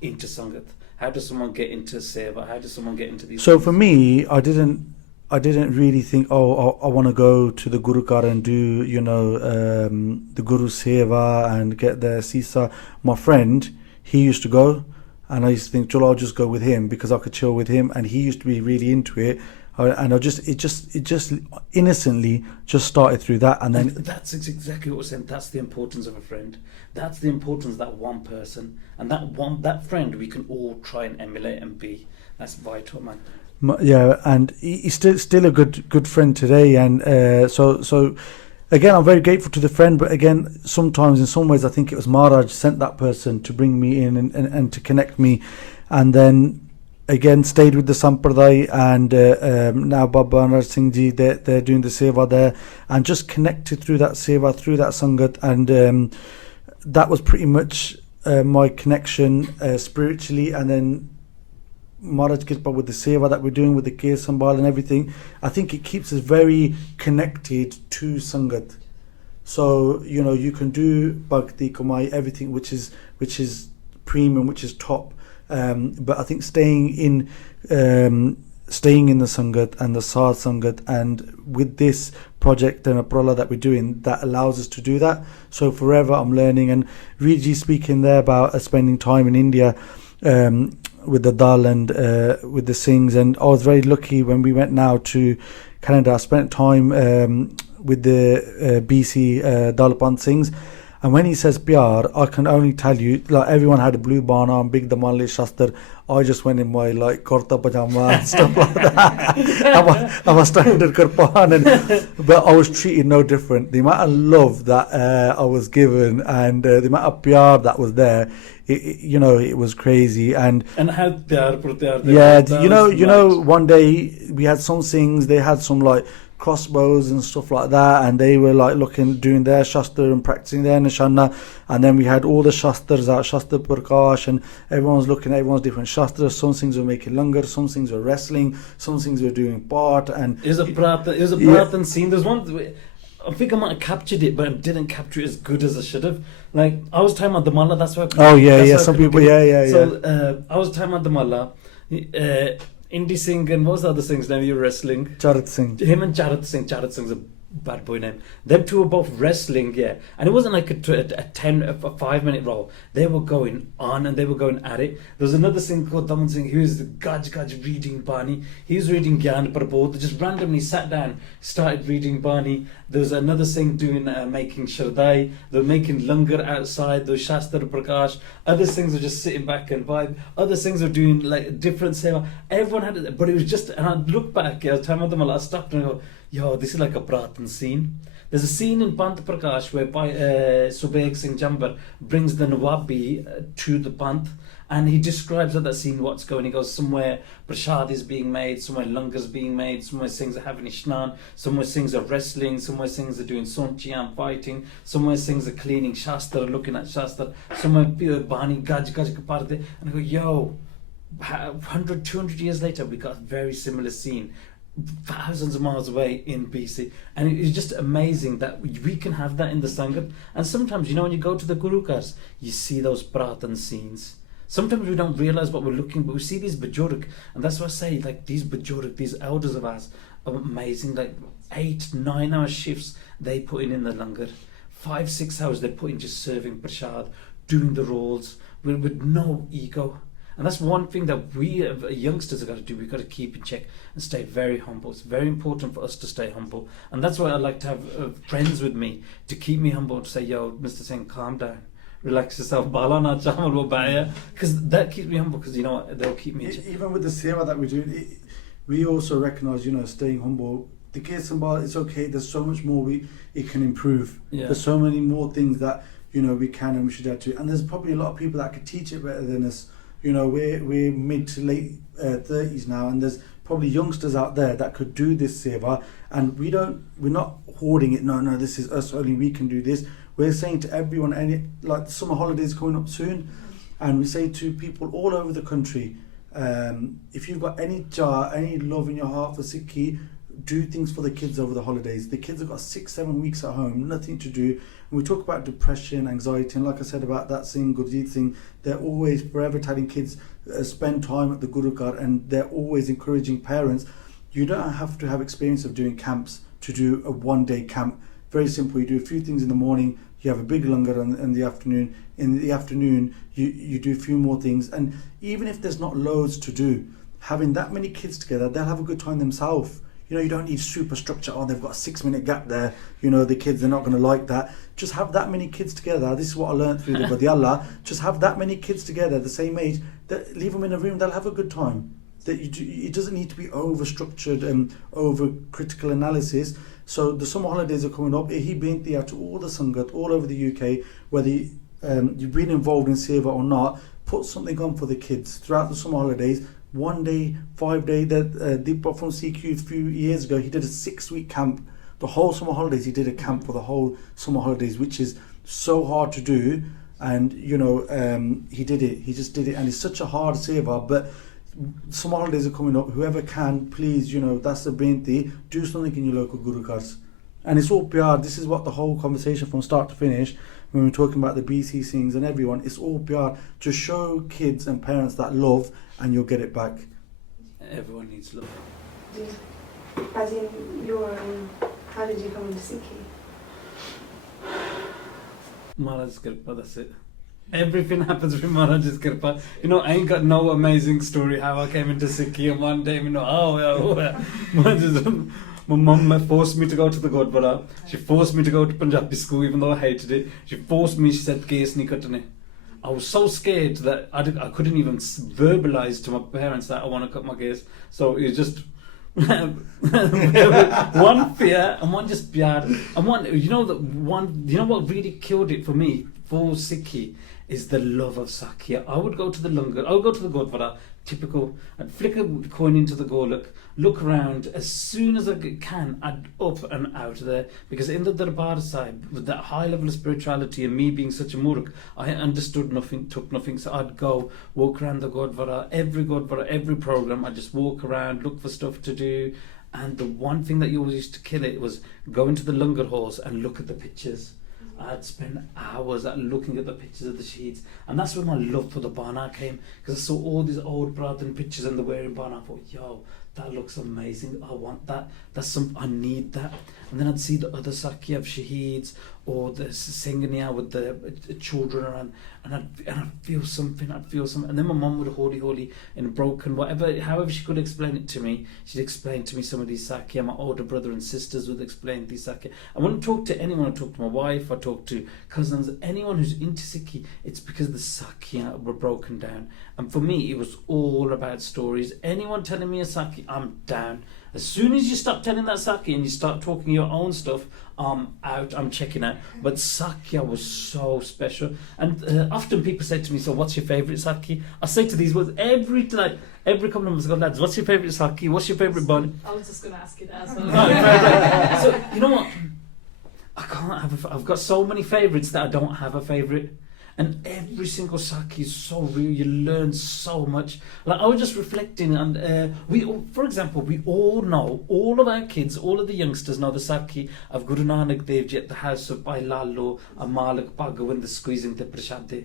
into Sangat? How does someone get into Seva? How does someone get into these So things? for me, I didn't really think, I want to go to the Gurukar and do, the Guru Seva and get the Sisa. My friend, he used to go, and I used to think, Joel, I'll just go with him because I could chill with him, and he used to be really into it. And it just innocently just started through that. And then that's exactly what we're saying. That's the importance of a friend. That's the importance of that one person, and that friend we can all try and emulate and be. That's vital, man. Yeah, and he's still a good friend today. And so again, I'm very grateful to the friend. But again, sometimes in some ways, I think it was Maharaj sent that person to bring me in and to connect me. And then again, stayed with the Sampradaya, and now Baba Maan Singh ji, they're doing the Seva there, and just connected through that Seva, through that Sangat. And that was pretty much my connection spiritually. And then Maharaj Kirpa with the Seva that we're doing with the kesh, sambal and everything, I think it keeps us very connected to Sangat. So you can do Bhakti, Kamai, everything which is premium, which is top. But I think staying in the Sangat and the Sad Sangat, and with this project and Aprala that we're doing, that allows us to do that. So forever I'm learning. And Riji speaking there about spending time in India with the Dal and with the Singhs, and I was very lucky when we went now to Canada. I spent time with the BC Dalpan Singhs. And when he says Pyar, I can only tell you, like, everyone had a blue bana, big Damali Shastar. I just went in my like kurta pajama and stuff like that. I'm a standard Kirpan, but I was treated no different. The amount of love that I was given, and the amount of Pyar that was there, it was crazy. And how Pyar, yeah, one day we had some things, they had some like crossbows and stuff like that, and they were like doing their shastra and practicing their nishana. And then we had all the shastras out, Shastra Prakash, and everyone's looking at everyone's different shastras. Some things were making langar, some things were wrestling, some things were doing part. And it was a Pratan scene. There's one, I think I might have captured it, but I didn't capture it as good as I should have. Like, I was talking about the Malla, that's why. Some people, So I was talking about the Malla. Indi Singh and what was the other Singh's name you were wrestling? Charat Singh. Him and Charat Singh. Charat Singh's a bad boy name. Them two were both wrestling, yeah. And it wasn't like a 5-minute roll. They were going on and they were going at it. There was another Singh called Daman Singh, who was the Gaj reading Bani. He was reading Gyan Prabodh. They just randomly sat down, started reading Bani. There was another Singh doing making Shardai. They were making Langar outside. There was Shastra Prakash. Other Singhs were just sitting back and vibe. Other Singhs were doing like different seva. Everyone had it, but it was just, and I look back, I was telling them, I stopped and I go, yo, this is like a Pratan scene. There's a scene in Pant Prakash where Subeg Singh Jambar brings the Nawabi to the Pant, and he describes at that scene what's going. He goes, somewhere prashad is being made, somewhere langar's being made, somewhere Singhs are having ishnan, somewhere Singhs are wrestling, somewhere Singhs are doing sonchiam fighting, somewhere Singhs are cleaning shastra, looking at shastra, somewhere Bani Gaj Kaparte. And I go, yo, 100, 200 years later, we got a very similar scene. thousands of miles away in BC, and it's just amazing that we can have that in the Sangat. And sometimes, you know, when you go to the Gurukars, you see those Pratan scenes. Sometimes we don't realise what we're looking, but we see these Bajuruk, and that's what I say, like these Bajuruk, these elders of ours are amazing, like 8-9 hour shifts they put in the langar, 5-6 hours they put in just serving prasad, doing the roles with no ego. And that's one thing that we youngsters have got to do. We've got to keep in check and stay very humble. It's very important for us to stay humble. And that's why I like to have friends with me to keep me humble, to say, yo, Mr. Singh, calm down. Relax yourself. Because that keeps me humble, because, you know, they'll keep me in check. Even with the seva that we do, we also recognise, you know, staying humble. The kesh sambal, it's okay. There's so much more it can improve. Yeah. There's so many more things that, you know, we can and we should add to it. And there's probably a lot of people that could teach it better than us. You know, we're mid to late 30s now, and there's probably youngsters out there that could do this seva, and we're not hoarding it. No, this is us, only we can do this. We're saying to everyone, and like the summer holidays coming up soon, and we say to people all over the country, if you've got any love in your heart for Sikhi, do things for the kids over the holidays. The kids have got 6-7 weeks at home, nothing to do. And we talk about depression, anxiety, and like I said about that Singh, Gurjeet Singh, they're always forever telling kids, spend time at the Gurukar, and they're always encouraging parents. You don't have to have experience of doing camps to do a one-day camp. Very simple. You do a few things in the morning, you have a big langar in the afternoon. In the afternoon, you do a few more things. And even if there's not loads to do, having that many kids together, they'll have a good time themselves. You know, you don't need super structure. Oh, they've got a 6-minute gap there. You know, the kids, they're not going to like that. Just have that many kids together. This is what I learned through the Badiyallah. Just have that many kids together, the same age. Leave them in a room, they'll have a good time. It doesn't need to be over-structured and over-critical analysis. So the summer holidays are coming up. Ehi benti to all the Sangat, all over the UK, whether you've been involved in Seva or not, put something on for the kids throughout the summer holidays. 1 day, 5 day, that Deepak from CQ a few years ago, he did a 6-week camp. The whole summer holidays, he did a camp for the whole summer holidays, which is so hard to do. And, you know, he did it. He just did it. And it's such a hard seva. But summer holidays are coming up. Whoever can, please, you know, that's the binti. Do something in your local gurukars. And it's all PR. This is what the whole conversation from start to finish, when we're talking about the BC Singhs and everyone, it's all PR. Just show kids and parents that love, and you'll get it back. Everyone needs love. As in how did you come into Sikhi? Maharaj's Kripa, that's it. Everything happens with Maharaj's Kripa. You know, I ain't got no amazing story how I came into Sikhi, and one day, you know, my mum forced me to go to the Gurdwara. She forced me to go to Punjabi school, even though I hated it. She forced me, she said, kesh nahi katne. I was so scared that I couldn't even verbalize to my parents that I want to cut my kesh. So it was just one fear and one just pyar. And one, you know what really killed it for me, for Sikhi, is the love of Sakhi. I would go to the langar, I would go to the Gurdwara, typical, I'd flick a coin into the golak, look around, as soon as I can, I'd up and out of there. Because in the Darbar side, with that high level of spirituality and me being such a muruk, I understood nothing, took nothing. So I'd go, walk around the Gurdwara, every program, I'd just walk around, look for stuff to do. And the one thing that you always used to kill it was go into the langar halls and look at the pictures. I'd spend hours looking at the pictures of the shaheeds, and that's where my love for the Bana came, because I saw all these old Brathan pictures and they're wearing Bana. I thought, yo, that looks amazing, I want that, I need that. And then I'd see the other Sakhi of shaheeds, or the Singania with the children around, and I'd feel something, and then my mum would holy in broken, however she could explain it to me, she'd explain to me some of these Sakhi, and my older brother and sisters would explain these Sakhi. I wouldn't talk to anyone, I talk to my wife, I talk to cousins, anyone who's into Sikhi, it's because the Sakhi were broken down. And for me, it was all about stories. Anyone telling me a Sakhi, I'm down. As soon as you stop telling that Sakhi and you start talking your own stuff, I'm out, I'm checking out. But Sakya was so special. And often people say to me, so what's your favourite Sakhi? I say to these words every couple of months, I go, lads, what's your favourite Sakhi? What's your favourite bun? I was just going to ask you that as well. So, you know what? I've got so many favourites that I don't have a favourite. And every single Sakhi is so real. You learn so much. Like I was just reflecting, and for example, we all know, all of our kids, all of the youngsters know the Sakhi of Guru Nanak Dev Ji at the house of Bhai Lalo and Malik Bhaga when they're squeezing the prashad.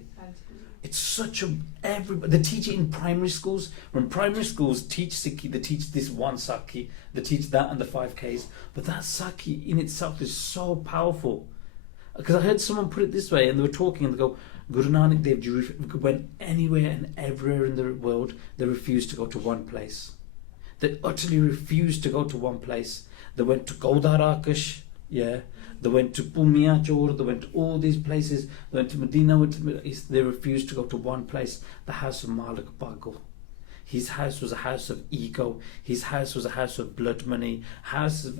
It's such a they teach it in primary schools. When primary schools teach Sikhi, they teach this one Sakhi, they teach that and the 5Ks. But that Sakhi in itself is so powerful. Because I heard someone put it this way, and they were talking, and they go, Guru Nanak Dev Ji went anywhere and everywhere in the world. They refused to go to one place. They utterly refused to go to one place. They went to Gurdwara, yeah. They went to Pumia Chor, they went to all these places, they went to Medina, went to the Middle East. They refused to go to one place, the house of Malik Bago. His house was a house of ego. His house was a house of blood money, a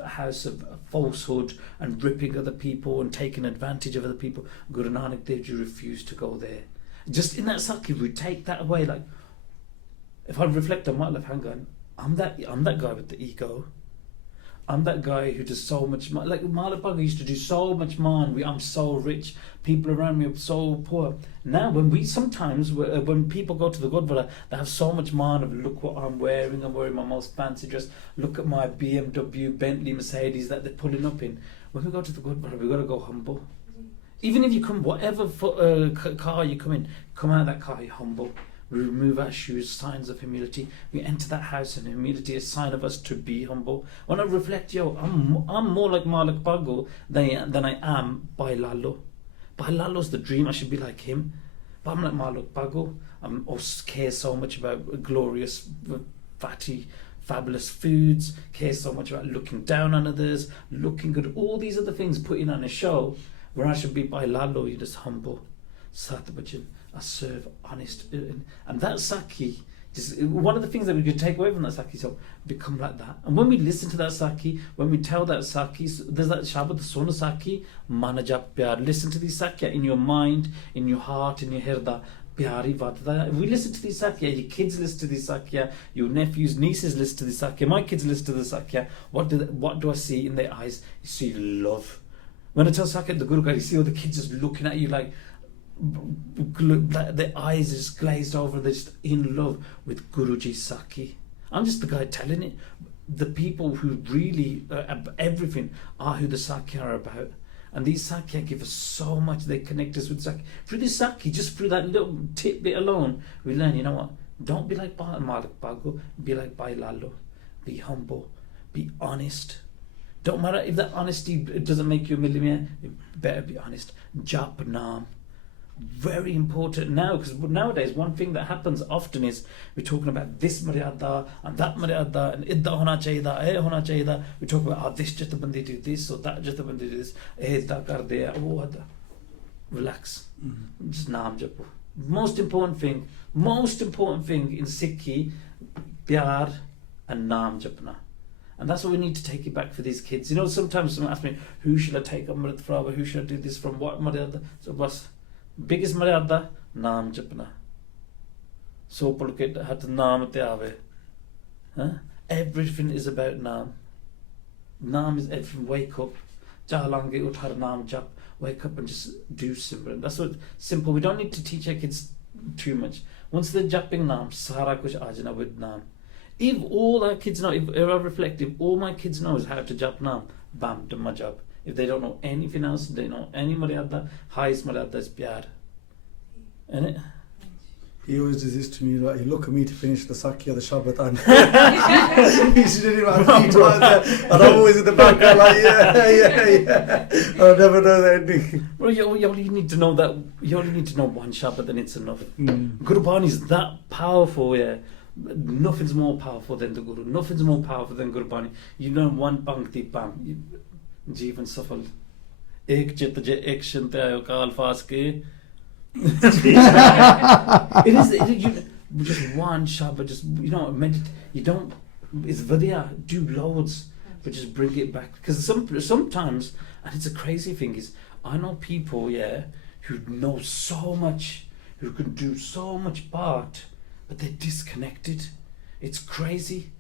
house of falsehood and ripping other people and taking advantage of other people. Guru Nanak Dev Ji refused to go there. Just in that Sakhi, we take that away. Like, if I reflect on my life, hang on, I'm that guy with the ego. I'm that guy who does so much. Like Malik Baga used to do so much man. I'm so rich. People around me are so poor. Now, when people go to the Gurdwara, they have so much man of look what I'm wearing. I'm wearing my most fancy dress. Look at my BMW, Bentley, Mercedes that they're pulling up in. When we go to the Gurdwara, we've got to go humble. Even if you come, whatever car you come in, come out of that car, you're humble. We remove our shoes, signs of humility. We enter that house in humility, a sign of us to be humble. When I reflect, I'm more like Malik Bago than I am Bhai Lalo. Bhai Lalo's the dream, I should be like him. But I'm like Malik Bago. I care so much about glorious, fatty, fabulous foods, care so much about looking down on others, looking good, all these other things putting on a show, where I should be Bhai Lalo, you're just humble. Satbhajan. I serve honest, and that Sakhi, just one of the things that we could take away from that Sakhi, so become like that. And when we listen to that Sakhi, when we tell that Sakhi, there's that Shabad, the Sona Sakhi, Manajap Pyar. Listen to these Sakhi in your mind, in your heart, in your hirda. Pyari Vadda. If we listen to these Sakya, your kids listen to these Sakya, your nephews, nieces listen to these Sakya, my kids listen to the Sakya, what do I see in their eyes? You see love. When I tell Sakya the Guru Gari, you see all the kids just looking at you like their eyes is glazed over, they're just in love with Guruji Sakhi. I'm just the guy telling it. The people who really everything are who the Sakya are about. And these Sakya give us so much. They connect us with Sakya. Through this Sakya, just through that little tidbit alone, we learn, you know what? Don't be like Malik Bago, be like Bhai Lalo. Be humble, be honest. Don't matter if that honesty doesn't make you a millionaire, you better be honest. Jap Naam. Very important now, because nowadays one thing that happens often is we're talking about this maryada and that maryada and idda hona chahiye, we talk about this just bandi do this or that just bandi do this, idda kar de wo adda. Relax. Just naam japo. Most important thing in Sikhi, pyar and naam japna. And that's what we need to take it back for these kids. You know, sometimes someone asks me, who should I take Amrit from, or who should I do this from, what maryada? So bas biggest maryada, naam japna. So pulke hat naam te aave. Everything is about naam. Naam is everything. Wake up. Jahalange uthar naam jap. Wake up and just do simran. That's what simple. We don't need to teach our kids too much. Once they're japping naam, sara kuch aajna with naam. If all our kids know, if I reflect, if all my kids know is how to jap naam, bam, done my job. If they don't know anything else, they know any maryada, highest maryada is pyar. Isn't it? He always does this to me, like, he look at me to finish the Sakya, the Shabbat, and he should have had 3 times, and I'm always in the background like, yeah. I never know the ending. Well, you only need to know that, you only need to know one Shabbat, then it's enough. Guru Bani is that powerful, yeah. Nothing's more powerful than the Guru. Nothing's more powerful than Guru Bani. You learn one pankti, bam. Jeevan safal. Ek chit je ek shante aayo ka alfaz ke. Just one Shabbat, just, you know, you don't, it's vidya, do loads, but just bring it back. Because sometimes, and it's a crazy thing, is I know people, yeah, who know so much, who can do so much part, but they're disconnected. It's crazy.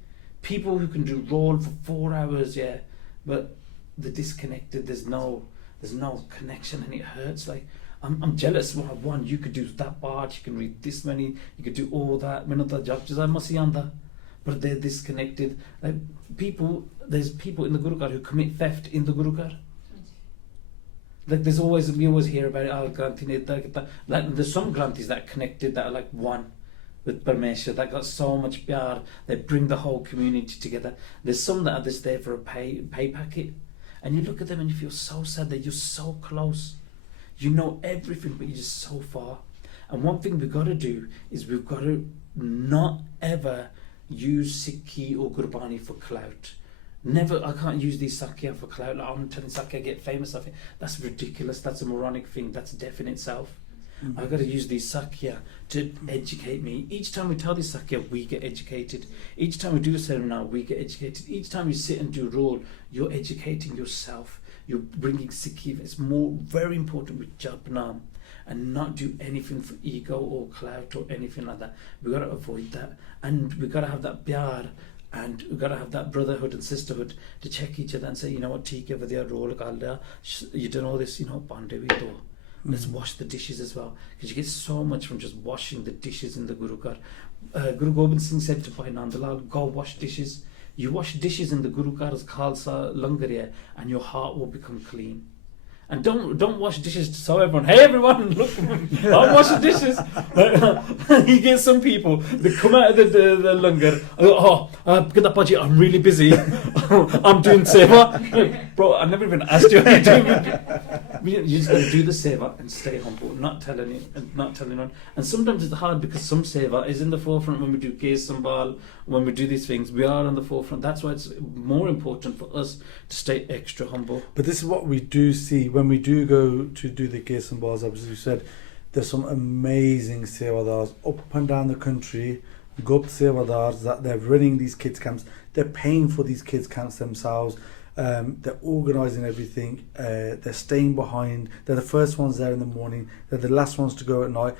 People who can do roll for 4 hours, yeah, but they're disconnected. There's no connection, and it hurts. Like, I'm jealous. One, you could do that part, you can read this many, you could do all that. But they're disconnected. Like there's people in the Gurukar who commit theft in the Gurukar. Like we always hear about it. Like there's some Granthis that are connected, that are like one with Parmeshwar, that got so much pyar. They bring the whole community together. There's some that are just there for a pay packet, and you look at them and you feel so sad that you're so close. You know everything, but you're just so far. And one thing we've got to do is we've got to not ever use Sikhi or Gurbani for clout. Never, I can't use these Sakya for clout. Like, I'm telling Sakya, get famous off it. That's ridiculous. That's a moronic thing. That's death in itself. Mm-hmm. I've got to use these Sakya to educate me. Each time we tell these Sakya, we get educated. Each time we do a seminar, we get educated. Each time you sit and do a role, you're educating yourself. You're bringing Sikhi. It's very important with Japnam, and not do anything for ego or clout or anything like that. We've got to avoid that. And we've got to have that pyar, and we've got to have that brotherhood and sisterhood to check each other and say, you know what, ठीक है वधिया role कर you done all this, you know, bande bhi do. Let's wash the dishes as well, because you get so much from just washing the dishes in the Gurukar. Guru Gobind Singh said to Bhai Nandalal, go wash dishes. You wash dishes in the Gurukar's Khalsa Langar, and your heart will become clean. And don't wash dishes so everyone, hey everyone, look, I'm washing dishes. You get some people that come out of the langar, get that budget, I'm really busy. I'm doing seva. Bro, I've never even asked you how you're doing it. You just got to do the seva and stay humble, not telling anyone. And sometimes it's hard because some seva is in the forefront when we do kesh, sambal, when we do these things. We are on the forefront. That's why it's more important for us to stay extra humble. But this is what we do see when we do go to do the kesh and bars. As you said, there's some amazing Sevadars up and down the country. Gupt Sevadars that they're running these kids camps. They're paying for these kids camps themselves. They're organising everything. They're staying behind. They're the first ones there in the morning. They're the last ones to go at night.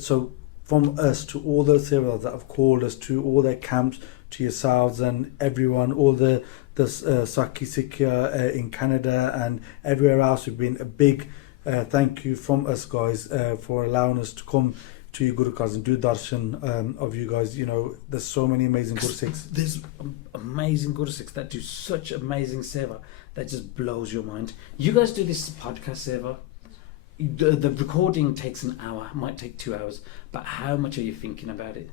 So from us to all those Sevadars that have called us to all their camps, to yourselves and everyone, all the Sakhi Sikhi in Canada and everywhere else, we've been a big thank you from us guys for allowing us to come to you Gurukars and do darshan of you guys. You know, there's so many amazing Guru Sikhs. There's amazing Guru Sikhs that do such amazing seva that just blows your mind. You guys do this podcast seva. The recording takes an hour, might take 2 hours, but how much are you thinking about it?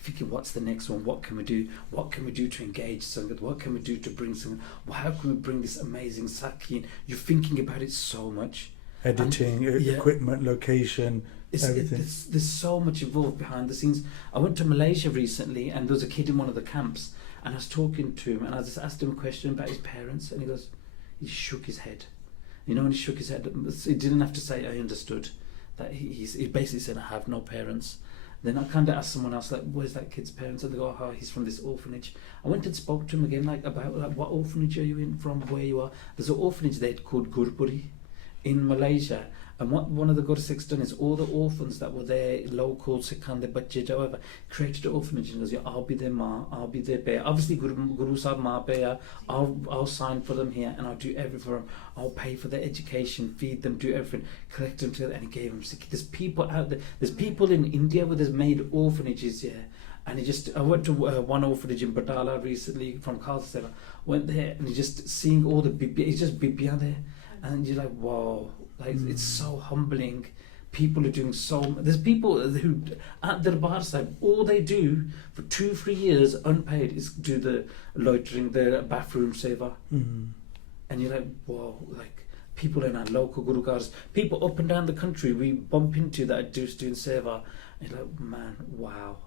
Thinking, what's the next one? What can we do? What can we do to engage Sangat? What can we do to bring Sangat? How can we bring this amazing Sakhi in? You're thinking about it so much. Editing, equipment, location, everything. There's so much involved behind the scenes. I went to Malaysia recently, and there was a kid in one of the camps, and I was talking to him, and I just asked him a question about his parents, and he shook his head. You know, when he shook his head, he didn't have to say, I understood. That he basically said, I have no parents. Then I kind of asked someone else, like, where's that kid's parents? And they go, oh, he's from this orphanage. I went and spoke to him again, about what orphanage are you in, from where you are. There's an orphanage there called Gurdwara in Malaysia. And what one of the Guru Sikhs done is all the orphans that were there, local, Sikhan, the Bachche, however, created an orphanage and goes, yeah, I'll be their ma, I'll be their bear. Obviously, Guru Sahib ma bear, I'll sign for them here and I'll do everything for them. I'll pay for their education, feed them, do everything, collect them together, and he gave them Sikhi. There's people out there, there's people in India where there's made orphanages, yeah. And I went to one orphanage in Badala recently from Khalsa, went there and just seeing all the BIBI, it's just BIBI there. And you're like, whoa, like it's so humbling. People are doing there's people who at the Darbar side, all they do for 2-3 years unpaid is do the loitering, the bathroom seva. And you're like, whoa, like people in our local Gurukars, people up and down the country we bump into that are just doing seva. And you're like, man, wow.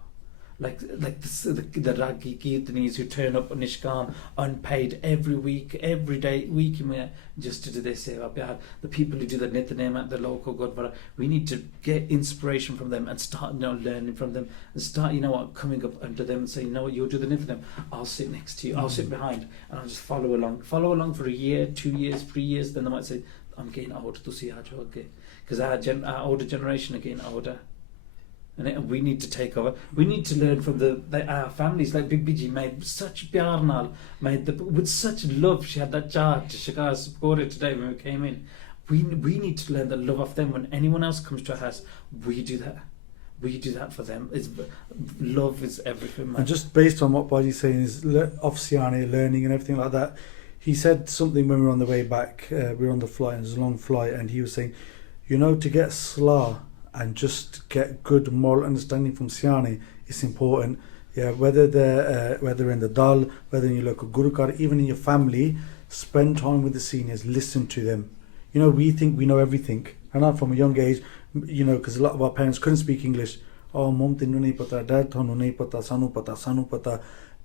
Like the Ragi Kirtanis who turn up on Nishkam unpaid every week, every day, week in week, just to do their seva. The people who do the Nithanem at the local Gurdwara, we need to get inspiration from them and start, learning from them and start, coming up under them and saying, you know what, you'll do the Nithanem, I'll sit next to you, I'll sit behind, and I'll just follow along for a year, 2 years, 3 years. Then they might say, I'm getting older to see how to okay, because our older generation are getting older. And we need to take over. We need to learn from our families. Like Bibi Ji made such pyar nal, with such love. She had that jar to Shikar Sapore today when we came in. we need to learn the love of them. When anyone else comes to our house, we do that. We do that for them. Love is everything, man. And just based on what Bhaji's saying is of Siani, learning and everything like that, he said something when we were on the way back. We were on the flight, and it was a long flight, and he was saying, to get Salah and just get good moral understanding from Siani, it's important. Yeah, whether they're in the dal, whether in your local gurukar, even in your family, spend time with the seniors, listen to them. We think we know everything, and I'm from a young age, because a lot of our parents couldn't speak English. Oh, mum tenu nahi pata, dad thanu nahi pata, sanu pata.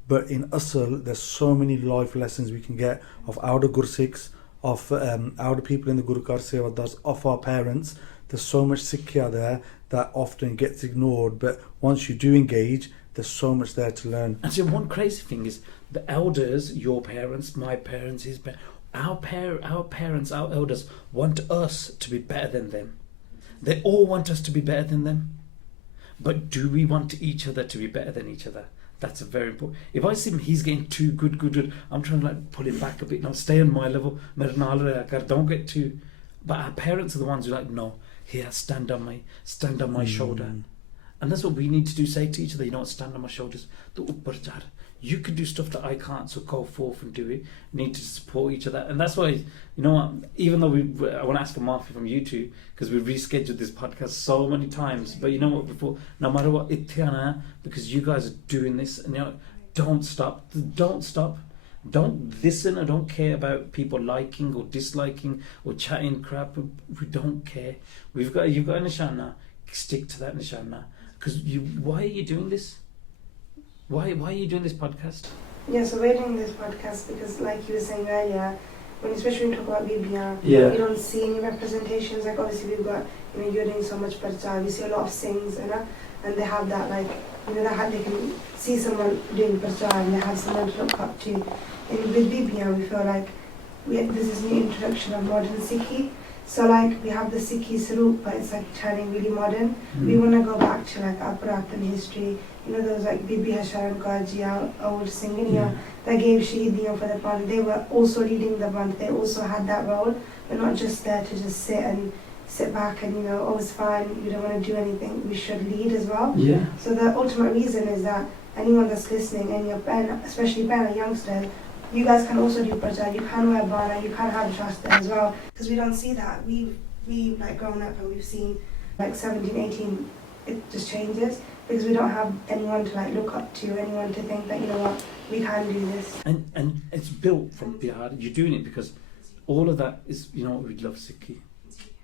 But in Asal, there's so many life lessons we can get of our Gursikhs, of our people in the Gurukar Sevadars, of our parents. There's so much Sikhi there that often gets ignored, but once you do engage, there's so much there to learn. And so one crazy thing is the elders, your parents, my parents, his parents, our parents, our elders want us to be better than them. They all want us to be better than them. But do we want each other to be better than each other? That's a very important. If I see him, he's getting too good, I'm trying to pull him back a bit. No, stay on my level. Don't get too. But our parents are the ones who are like, no, here, stand on my shoulder. And that's what we need to do. Say to each other, stand on my shoulders. You can do stuff that I can't, so go forth and do it. Need to support each other. And that's why, even though I want to ask for Mafi from you two, because we rescheduled this podcast so many times, but before, no matter what, because you guys are doing this, and don't stop. Don't listen or don't care about people liking or disliking or chatting crap. We don't care. You've got a nishana, stick to that nishana. Because why are you doing this? Why are you doing this podcast? Yeah, so we're doing this podcast because, like you were saying earlier, especially when you talk about BIBI, you don't see any representations. Like obviously we've got, you're doing so much parcha, we see a lot of sings, and they have that they can see someone doing parcha and they have someone to look up to. And with BIBI, we feel like this is new introduction of modern Sikhi. So we have the Sikhi saroop, but it's turning really modern. We want to go back to our Purathan history. Those BIBI HARSHARAN Kaji, our old singing, that gave shaheeds for the band. They were also leading the band. They also had that role. They're not just there to just sit back and it's fine. You don't want to do anything. We should lead as well. Yeah. So the ultimate reason is that anyone that's listening, and especially Ben, youngsters, you guys can also do parcha. You can wear bana. You can have trust as well. Because we don't see that. We've grown up and we've seen 17, 18. It just changes because we don't have anyone to look up to, anyone to think that we can do this. And it's built from the heart. You're doing it because all of that is we love Sikhi.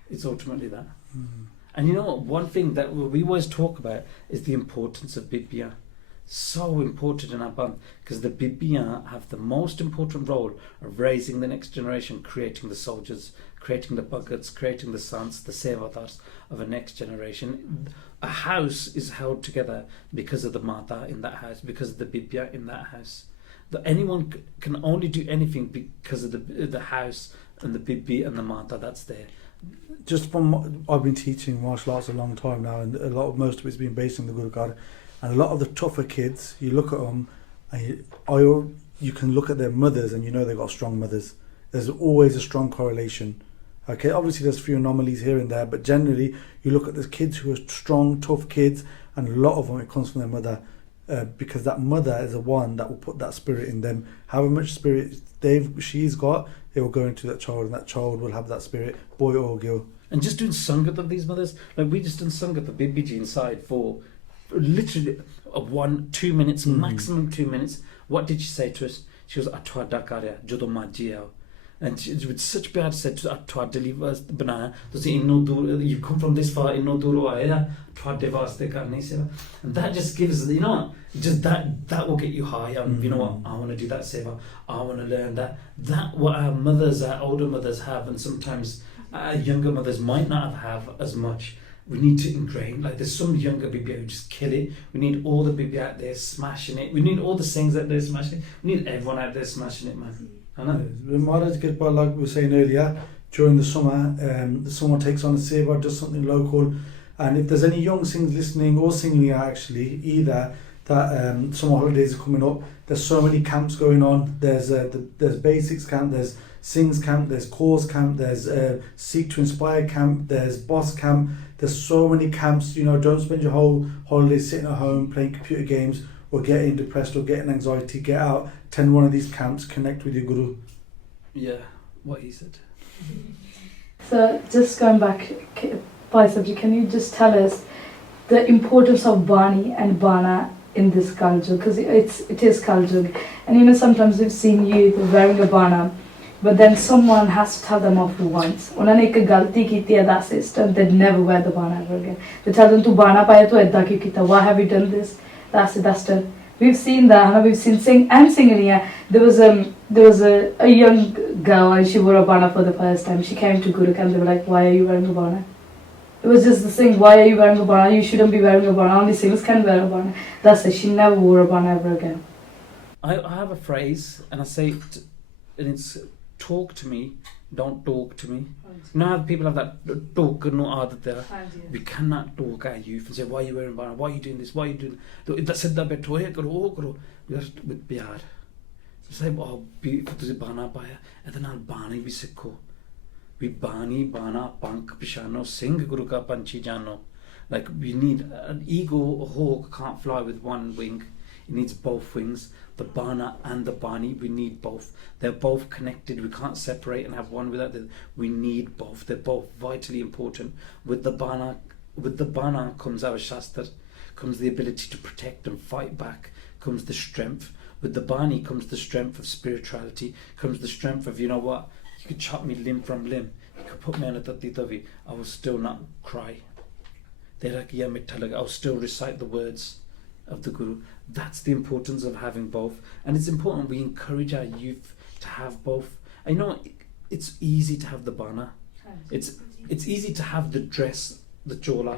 It's ultimately that. And one thing that we always talk about is the importance of BIBI. So important in our band because the BIBI have the most important role of raising the next generation, creating the soldiers, creating the Bhagats, creating the sons, the Sevadars of a next generation. A house is held together because of the Mata in that house, because of the BIBI in that house. Anyone can only do anything because of the house and the BIBI and the Mata that's there. Just from I've been teaching martial arts a long time now, and most of it's been based in the Gurukar. And a lot of the tougher kids, you look at them, and you can look at their mothers, and they've got strong mothers. There's always a strong correlation. Okay, obviously there's a few anomalies here and there, but generally you look at the kids who are strong, tough kids, and a lot of them it comes from their mother, because that mother is the one that will put that spirit in them. However much spirit she's got, it will go into that child, and that child will have that spirit, boy or girl. And just doing sangat of these mothers, we just done sangat the BBG inside for literally 1-2 minutes, maximum 2 minutes. What did she say to us? She was Atwa Dakaria, Jodo Majia. And she, with such bad said to Atwa deliver banana, you come from this far in no duro aaya, Atwa devaste karne seva. And that just gives just that will get you high. And I want to do that seva, I want to learn that. That what our mothers, our older mothers have, and sometimes our younger mothers might not have as much. We need to ingrain, there's some younger BIBI who just kill it. We need all the BIBI out there smashing it. We need all the sings out there smashing it. We need everyone out there smashing it, man. I know. Maharaj Kirpa, like we were saying earlier, during the summer, someone takes on a seva, does something local. And if there's any young singers listening or singing actually, either that summer holidays are coming up. There's so many camps going on. There's basics camp, there's Singh's camp, there's KAUR's camp, there's Seek to Inspire camp, there's Boss camp. There's so many camps. You know, don't spend your whole holiday sitting at home playing computer games or getting depressed or getting anxiety. Get out, attend one of these camps, connect with your guru. Yeah, what he said. So just going back, Bhai Sabji, can you just tell us the importance of Bani and Bana in this culture? Because it is culture, and you know sometimes we've seen youth wearing a Bana, but then someone has to tell them off once. उन्होंने एक गलती की थी that system, they'd never wear the Bana ever again. They tell them to Bana पाया तो ऐसा क्यों किया? Why have you done this? That's it. That's done. We've seen that. We've seen singing. Yeah, there was a young girl and she wore a Bana for the first time. She came to Guru and they were like, "Why are you wearing a Bana?" It was just the thing. Why are you wearing a Bana? You shouldn't be wearing a Bana. Only Sikhs can wear a Bana. That's it. She never wore a Bana ever again. I have a phrase and I say it, and it's talk to me, don't talk to me. You know how people have that talk no adat there. We cannot talk at youth and say, why are you wearing Bana? Why are you doing this? Why are you doing that? Said that bit karo. We are with pyar. So say, oh, ਤੁਸੀਂ Bana ਪਾਇਆ ਇਹਦੇ ਨਾਲ ਬਾਣੀ ਵੀ ਸਿੱਖੋ ਵੀ ਬਾਣੀ ਬਾਣਾ ਪੰਖ ਪਛਾਨੋ ਸਿੰਘ ਗੁਰੂ ਕਾ ਪੰਛੀ ਜਾਨੋ. Like we need an eagle, a hawk can't fly with one wing. It needs both wings. The Bana and the Bani, we need both. They're both connected. We can't separate and have one without the other. We need both. They're both vitally important. With the Bana comes our Shastra, comes the ability to protect and fight back, comes the strength. With the Bani comes the strength of spirituality, comes the strength of, you know what, you could chop me limb from limb, you could put me on a tati, I will still not cry. I'll still recite the words of the Guru. That's the importance of having both. And it's important we encourage our youth to have both. I know it's easy to have the Bana. It's easy to have the dress, the chola.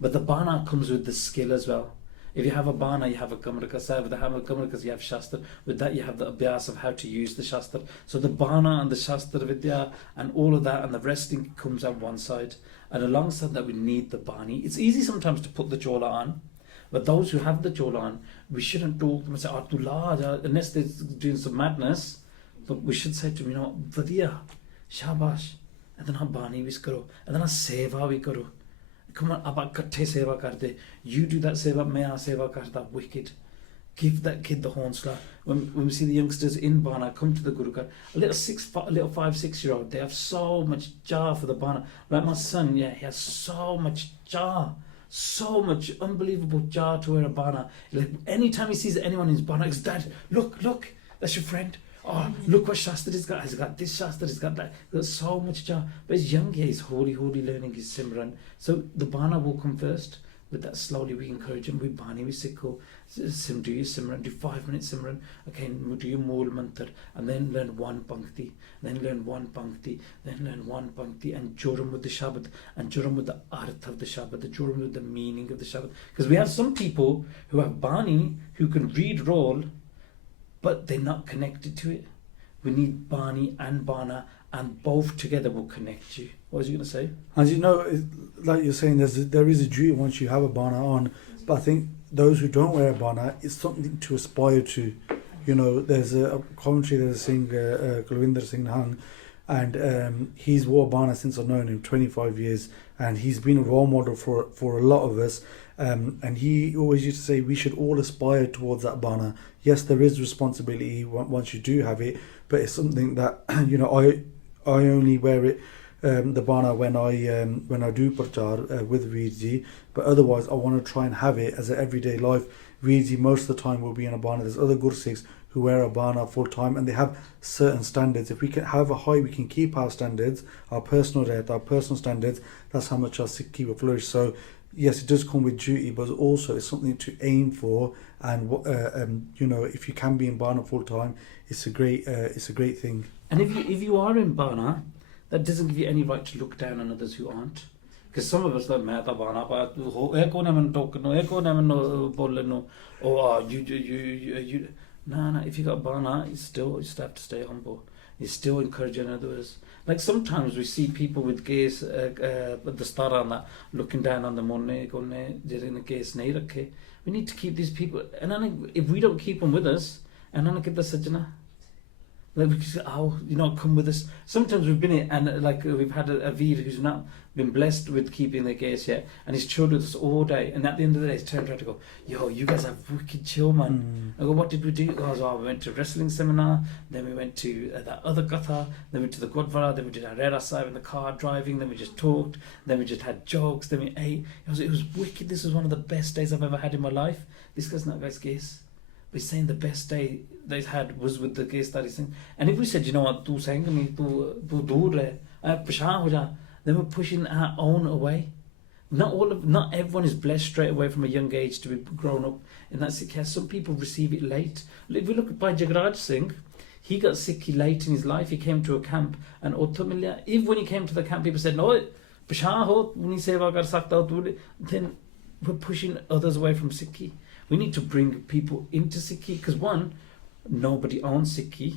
But the Bana comes with the skill as well. If you have a Bana, you have a Kamrika. With the Kamrikas, you have Shastra. With that, you have the Abhyas of how to use the Shastra. So the Bana and the Shastra Vidya and all of that and the resting comes on one side. And alongside that, we need the Bani. It's easy sometimes to put the chola on. But those who have the chola on, we shouldn't talk to them and say, Artullah, unless they're doing some madness. But we should say to them, you know, Vidya, Shabash. And then Bani vi karo. And then Seva vi karo. Come on, ab katthe seva karde. You do that seva, main seva karda. Wicked. Give that kid the haunsla. When we see the youngsters in Bana come to the Guru Kar, a little 5-6-year-old, they have so much jar for the Bana. Like my son, yeah, he has so much jar. So much unbelievable jar to wear a Bana. Like anytime he sees anyone in his Bana, he's Dad, look, that's your friend. Oh, look what Shastra he's got. He's got this Shastra, he's got that. There's so much jar. But he's young, yeah, he's holy learning his Simran. So the Bana will come first. With that, slowly we encourage him. We Bani, we Sikho. Do your Simran, do 5 minutes Simran. Okay, do your Mool Mantar. And then learn one Pankti. Then learn one Pankti. Then learn one Pankti. And Joram with the Shabad. And Joram with the Arth of the Shabad. The Joram with the meaning of the Shabad. Because we have some people who have Bani, who can read roll, but they're not connected to it. We need Bani and Bana, and both together will connect you. What was you going to say? As you know, like you're saying, there is a duty once you have a Bana on, but I think those who don't wear a Bana, it's something to aspire to. You know, there's a commentary, there's a singer, Kulwinder Singh Hang, and he's wore Bana since I've known him, 25 years, and he's been a role model for a lot of us. And he always used to say we should all aspire towards that Bana. Yes, there is responsibility once you do have it, but it's something that, you know, I only wear it, the Bana, when I do Prachar with Veerji, but otherwise I want to try and have it as an everyday life. Veerji most of the time will be in a Bana. There's other Gursikhs who wear a Bana full time, and they have certain standards. If we can have a high, we can keep our standards, our personal standards. That's how much our Sikhi will flourish. So yes, it does come with duty, but also it's something to aim for. And you know, if you can be in Bana full time, it's a great thing. And if you are in Bana, that doesn't give you any right to look down on others who aren't. Because some of us like Bana, you. No. If you got Bana, you still have to stay humble. You still encouraging others. Like sometimes we see people with case, the star on that, looking down on the money, going, in the case nahi rakhe. We need to keep these people, and if we don't keep them with us, and get the sajjana. Like we say, come with us. Sometimes we've been here and we've had a Veer who's not been blessed with keeping their case yet, and he's chilled with us all day. And at the end of the day, he's turned around to go, "Yo, you guys have wicked chill, man." I go, "What did we do?" He goes, "Oh, we went to a wrestling seminar, then we went to that other gatha, then we went to the Gurdwara, then we did our Rera Sahib in the car driving, then we just talked, then we just had jokes, then we ate. It was wicked. This was one of the best days I've ever had in my life." This guy's not guy's case. But he's saying the best day that he's had was with the case that he's saying. And if we said, "You know what, tu saying me, tu dur hai, pashan ho ja," then we're pushing our own away. Not everyone is blessed straight away from a young age to be grown up in that Sikh caste. Some people receive it late. If we look at Bhai Jagraj Singh, he got Sikhi late in his life. He came to a camp and if when he came to the camp people said, "No, pashan ho, nahi seva kar sakta ho," then we're pushing others away from Sikhi. We need to bring people into Sikhi because one, nobody owns Sikhi,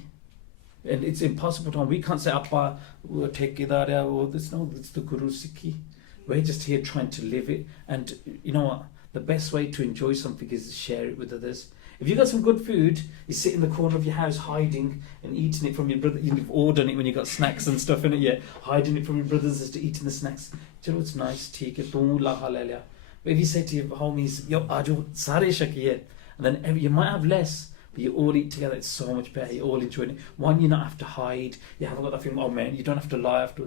and it's impossible to own. We can't say Appa take idara or this. No, it's the Guru Sikhi. We're just here trying to live it, and you know what? The best way to enjoy something is to share it with others. If you got some good food, you sit in the corner of your house hiding and eating it from your brother. You've all done it when you got snacks and stuff in it. Yeah, hiding it from your brothers as to eating the snacks. Do you know what's nice? Take it. But if you say to your homies, "Yo, ajo sare shakiye," and then you might have less, but you all eat together, it's so much better. You all enjoy it. One, you don't have to hide. You haven't got that feeling, "Oh man," you don't have to lie after.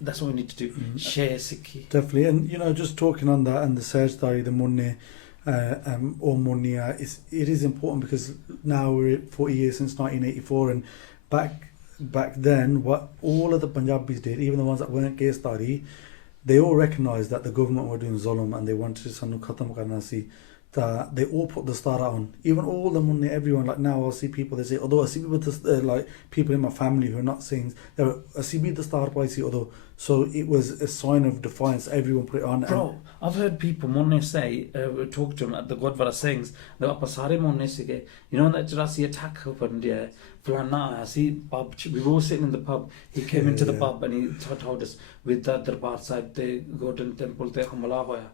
That's what we need to do. Share Sikhi. Definitely, and just talking on that and the Sajdari, the Munne, or Munniya, it is important because now we're 40 years since 1984, and back then, what all of the Punjabis did, even the ones that weren't Kesdari, they all recognised that the government were doing zulm and they wanted to sanu khatam karna si. That they all put the star on. Even all the money, everyone. Like now, I'll see people. They say, although I see people, like people in my family who are not Singhs, I see the star by see although. So it was a sign of defiance. Everyone put it on. Bro, I've heard people monne say, talk to them at the Gurdwara Singhs. They were sare monne sige. You know that Jurasi attack happened. Yeah, Flana. I see pub. We were all sitting in the pub. He came into the pub and he told us with that Darbar Sahib, the Golden Temple, te Hamala hoya.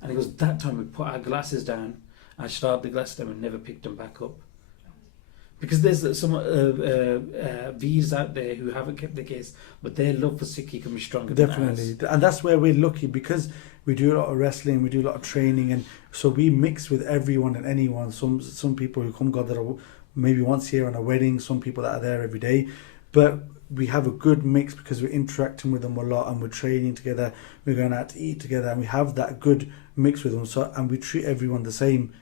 And he goes, that time we put our glasses down, I shut the glasses down and never picked them back up. Because there's some Veers out there who haven't kept the case, but their love for Sikhi can be stronger than ours. And that's where we're lucky because we do a lot of wrestling, we do a lot of training, and so we mix with everyone and anyone. Some people who come God that are maybe once a year on a wedding, some people that are there every day. But we have a good mix because we're interacting with them a lot and we're training together, we're going out to eat together, and we have that good mix with them. So, and we treat everyone the same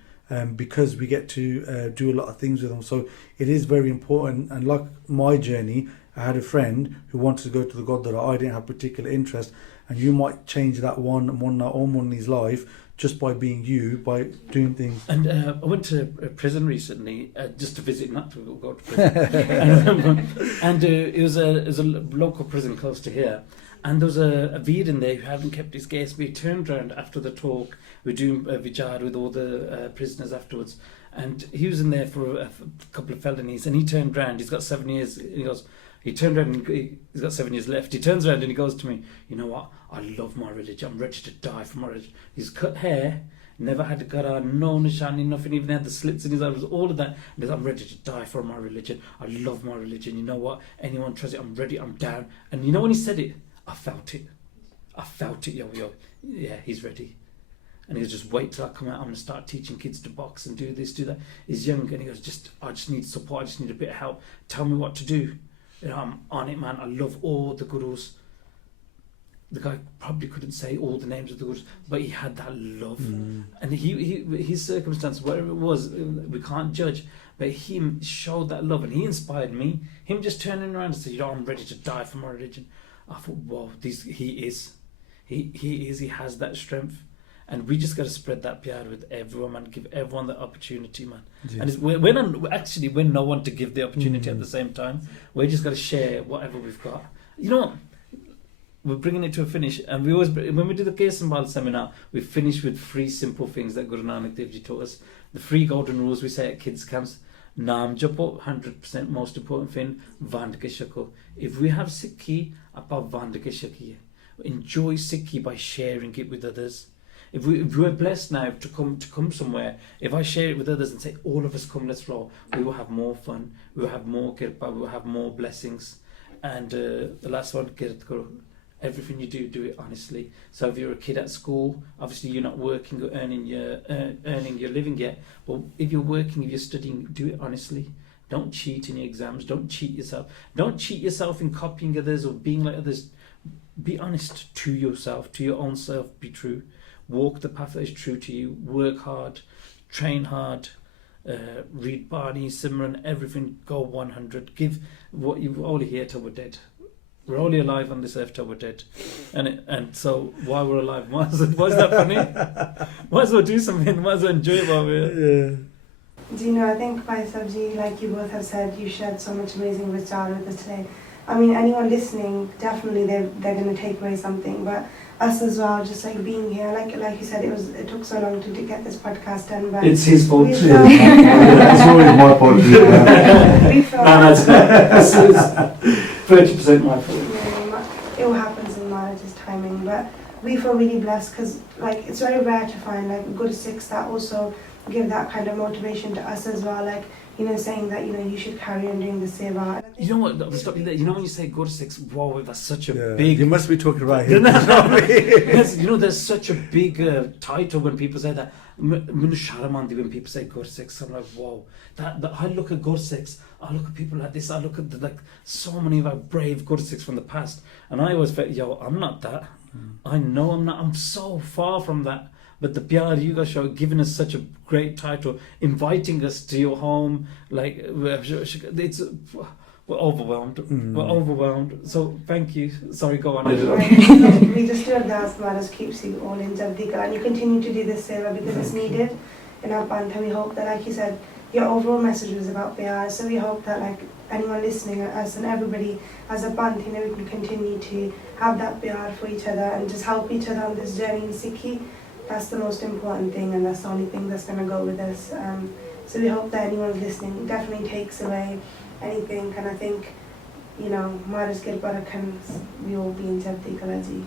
because we get to do a lot of things with them. So it is very important. And like my journey, I had a friend who wanted to go to the Gurdwara. I didn't have particular interest, and you might change that one in his life just by being you, by doing things. And I went to prison recently just to visit, not to go to prison. and it was a local prison close to here. And there was a Veer in there who hadn't kept his case, but he turned around after the talk. We were doing vichar with all the prisoners afterwards. And he was in there for a couple of felonies, and he turned around. He's got 7 years. He turned around and he's got 7 years left. He turns around and he goes to me, "You know what? I love my religion. I'm ready to die for my religion." He's cut hair, never had a gara, no nishani, nothing, even had the slits in his eyes, all of that. And he goes, "I'm ready to die for my religion. I love my religion. You know what? Anyone tries it, I'm ready, I'm down." And you know when he said it, I felt it. Yo. Yeah, he's ready. And he goes, "Just wait till I come out. I'm going to start teaching kids to box and do this, do that." He's young and he goes, I just need support. I just need a bit of help. Tell me what to do. I'm on it, man. I love all the gurus. The guy probably couldn't say all the names of the gurus, but he had that love. And his circumstance, whatever it was, we can't judge. But he showed that love and he inspired me. Him just turning around and saying, "I'm ready to die for my religion." I thought, wow, he has that strength. And we just got to spread that pyar with everyone, man. Give everyone the opportunity, man. Yes. And we're no one to give the opportunity at the same time. We just got to share whatever we've got. You know what? We're bringing it to a finish. And we always, when we do the Kesh Sambal seminar, we finish with 3 simple things that Guru Nanak Dev Ji taught us. The 3 golden rules we say at kids' camps. Naam japo, 100% most important thing. Vand ke shako. If we have Sikhi, apa vand ke shakiye. Enjoy Sikhi by sharing it with others. If we're blessed now to come somewhere, if I share it with others and say, all of us come, let's flow, we will have more fun, we will have more kirpa, we will have more blessings. And the last one, everything you do it honestly. So if you're a kid at school, obviously you're not working or earning your living yet, but if you're working, if you're studying, do it honestly. Don't cheat in your exams, don't cheat yourself. Don't cheat yourself in copying others or being like others. Be honest to yourself, to your own self, be true. Walk the path that is true to you, work hard, train hard, read Bani, Simran, everything, go 100. Give what you're only here till we're dead. We're only alive on this earth till we're dead. And so while we're alive, why is that funny? Might as well do something, might as well enjoy it while we're here. Yeah. Do you know, I think Bhai Sabji, like you both have said, you shared so much amazing vichar with us today. I mean, anyone listening, definitely they're going to take away something. But us as well, just like being here, like you said, it took so long to get this podcast done. But it's his fault. It's always my fault. We felt that's 30% my fault. it all happens in marriage's timing. But we feel really blessed because like it's very rare to find like good Sikhs that also give that kind of motivation to us as well. Like, you know, saying that, you know, you should carry on doing the seva. You know what? Stop you there. You know when you say good Sikhs, wow, that's such a big. You must be talking about him. Yes, you know, there's such a big title when people say that. When people say good Sikhs, I'm like, wow. That I look at good Sikhs, I look at people like this, I look at like so many of our brave good Sikhs from the past, and I always felt, yo, I'm not that. I know I'm not. I'm so far from that. But the Pyar You guys show, giving us such a great title, inviting us to your home, like it's we're overwhelmed. We're overwhelmed. So thank you. Sorry, go on. We just do Ardas Maharaj keeps you all in Jabdi Kala, and you continue to do this seva because it's needed in our Pantha. We hope that, like you said, your overall message was about Pyar. So we hope that like anyone listening, us and everybody as a Panth, you know, we can continue to have that Pyar for each other and just help each other on this journey in Sikhi. That's the most important thing, and that's the only thing that's going to go with us. So we hope that anyone listening definitely takes away anything, and I think, you know, Maharaj Gurdwara can we all be in Jabdi Kala ji.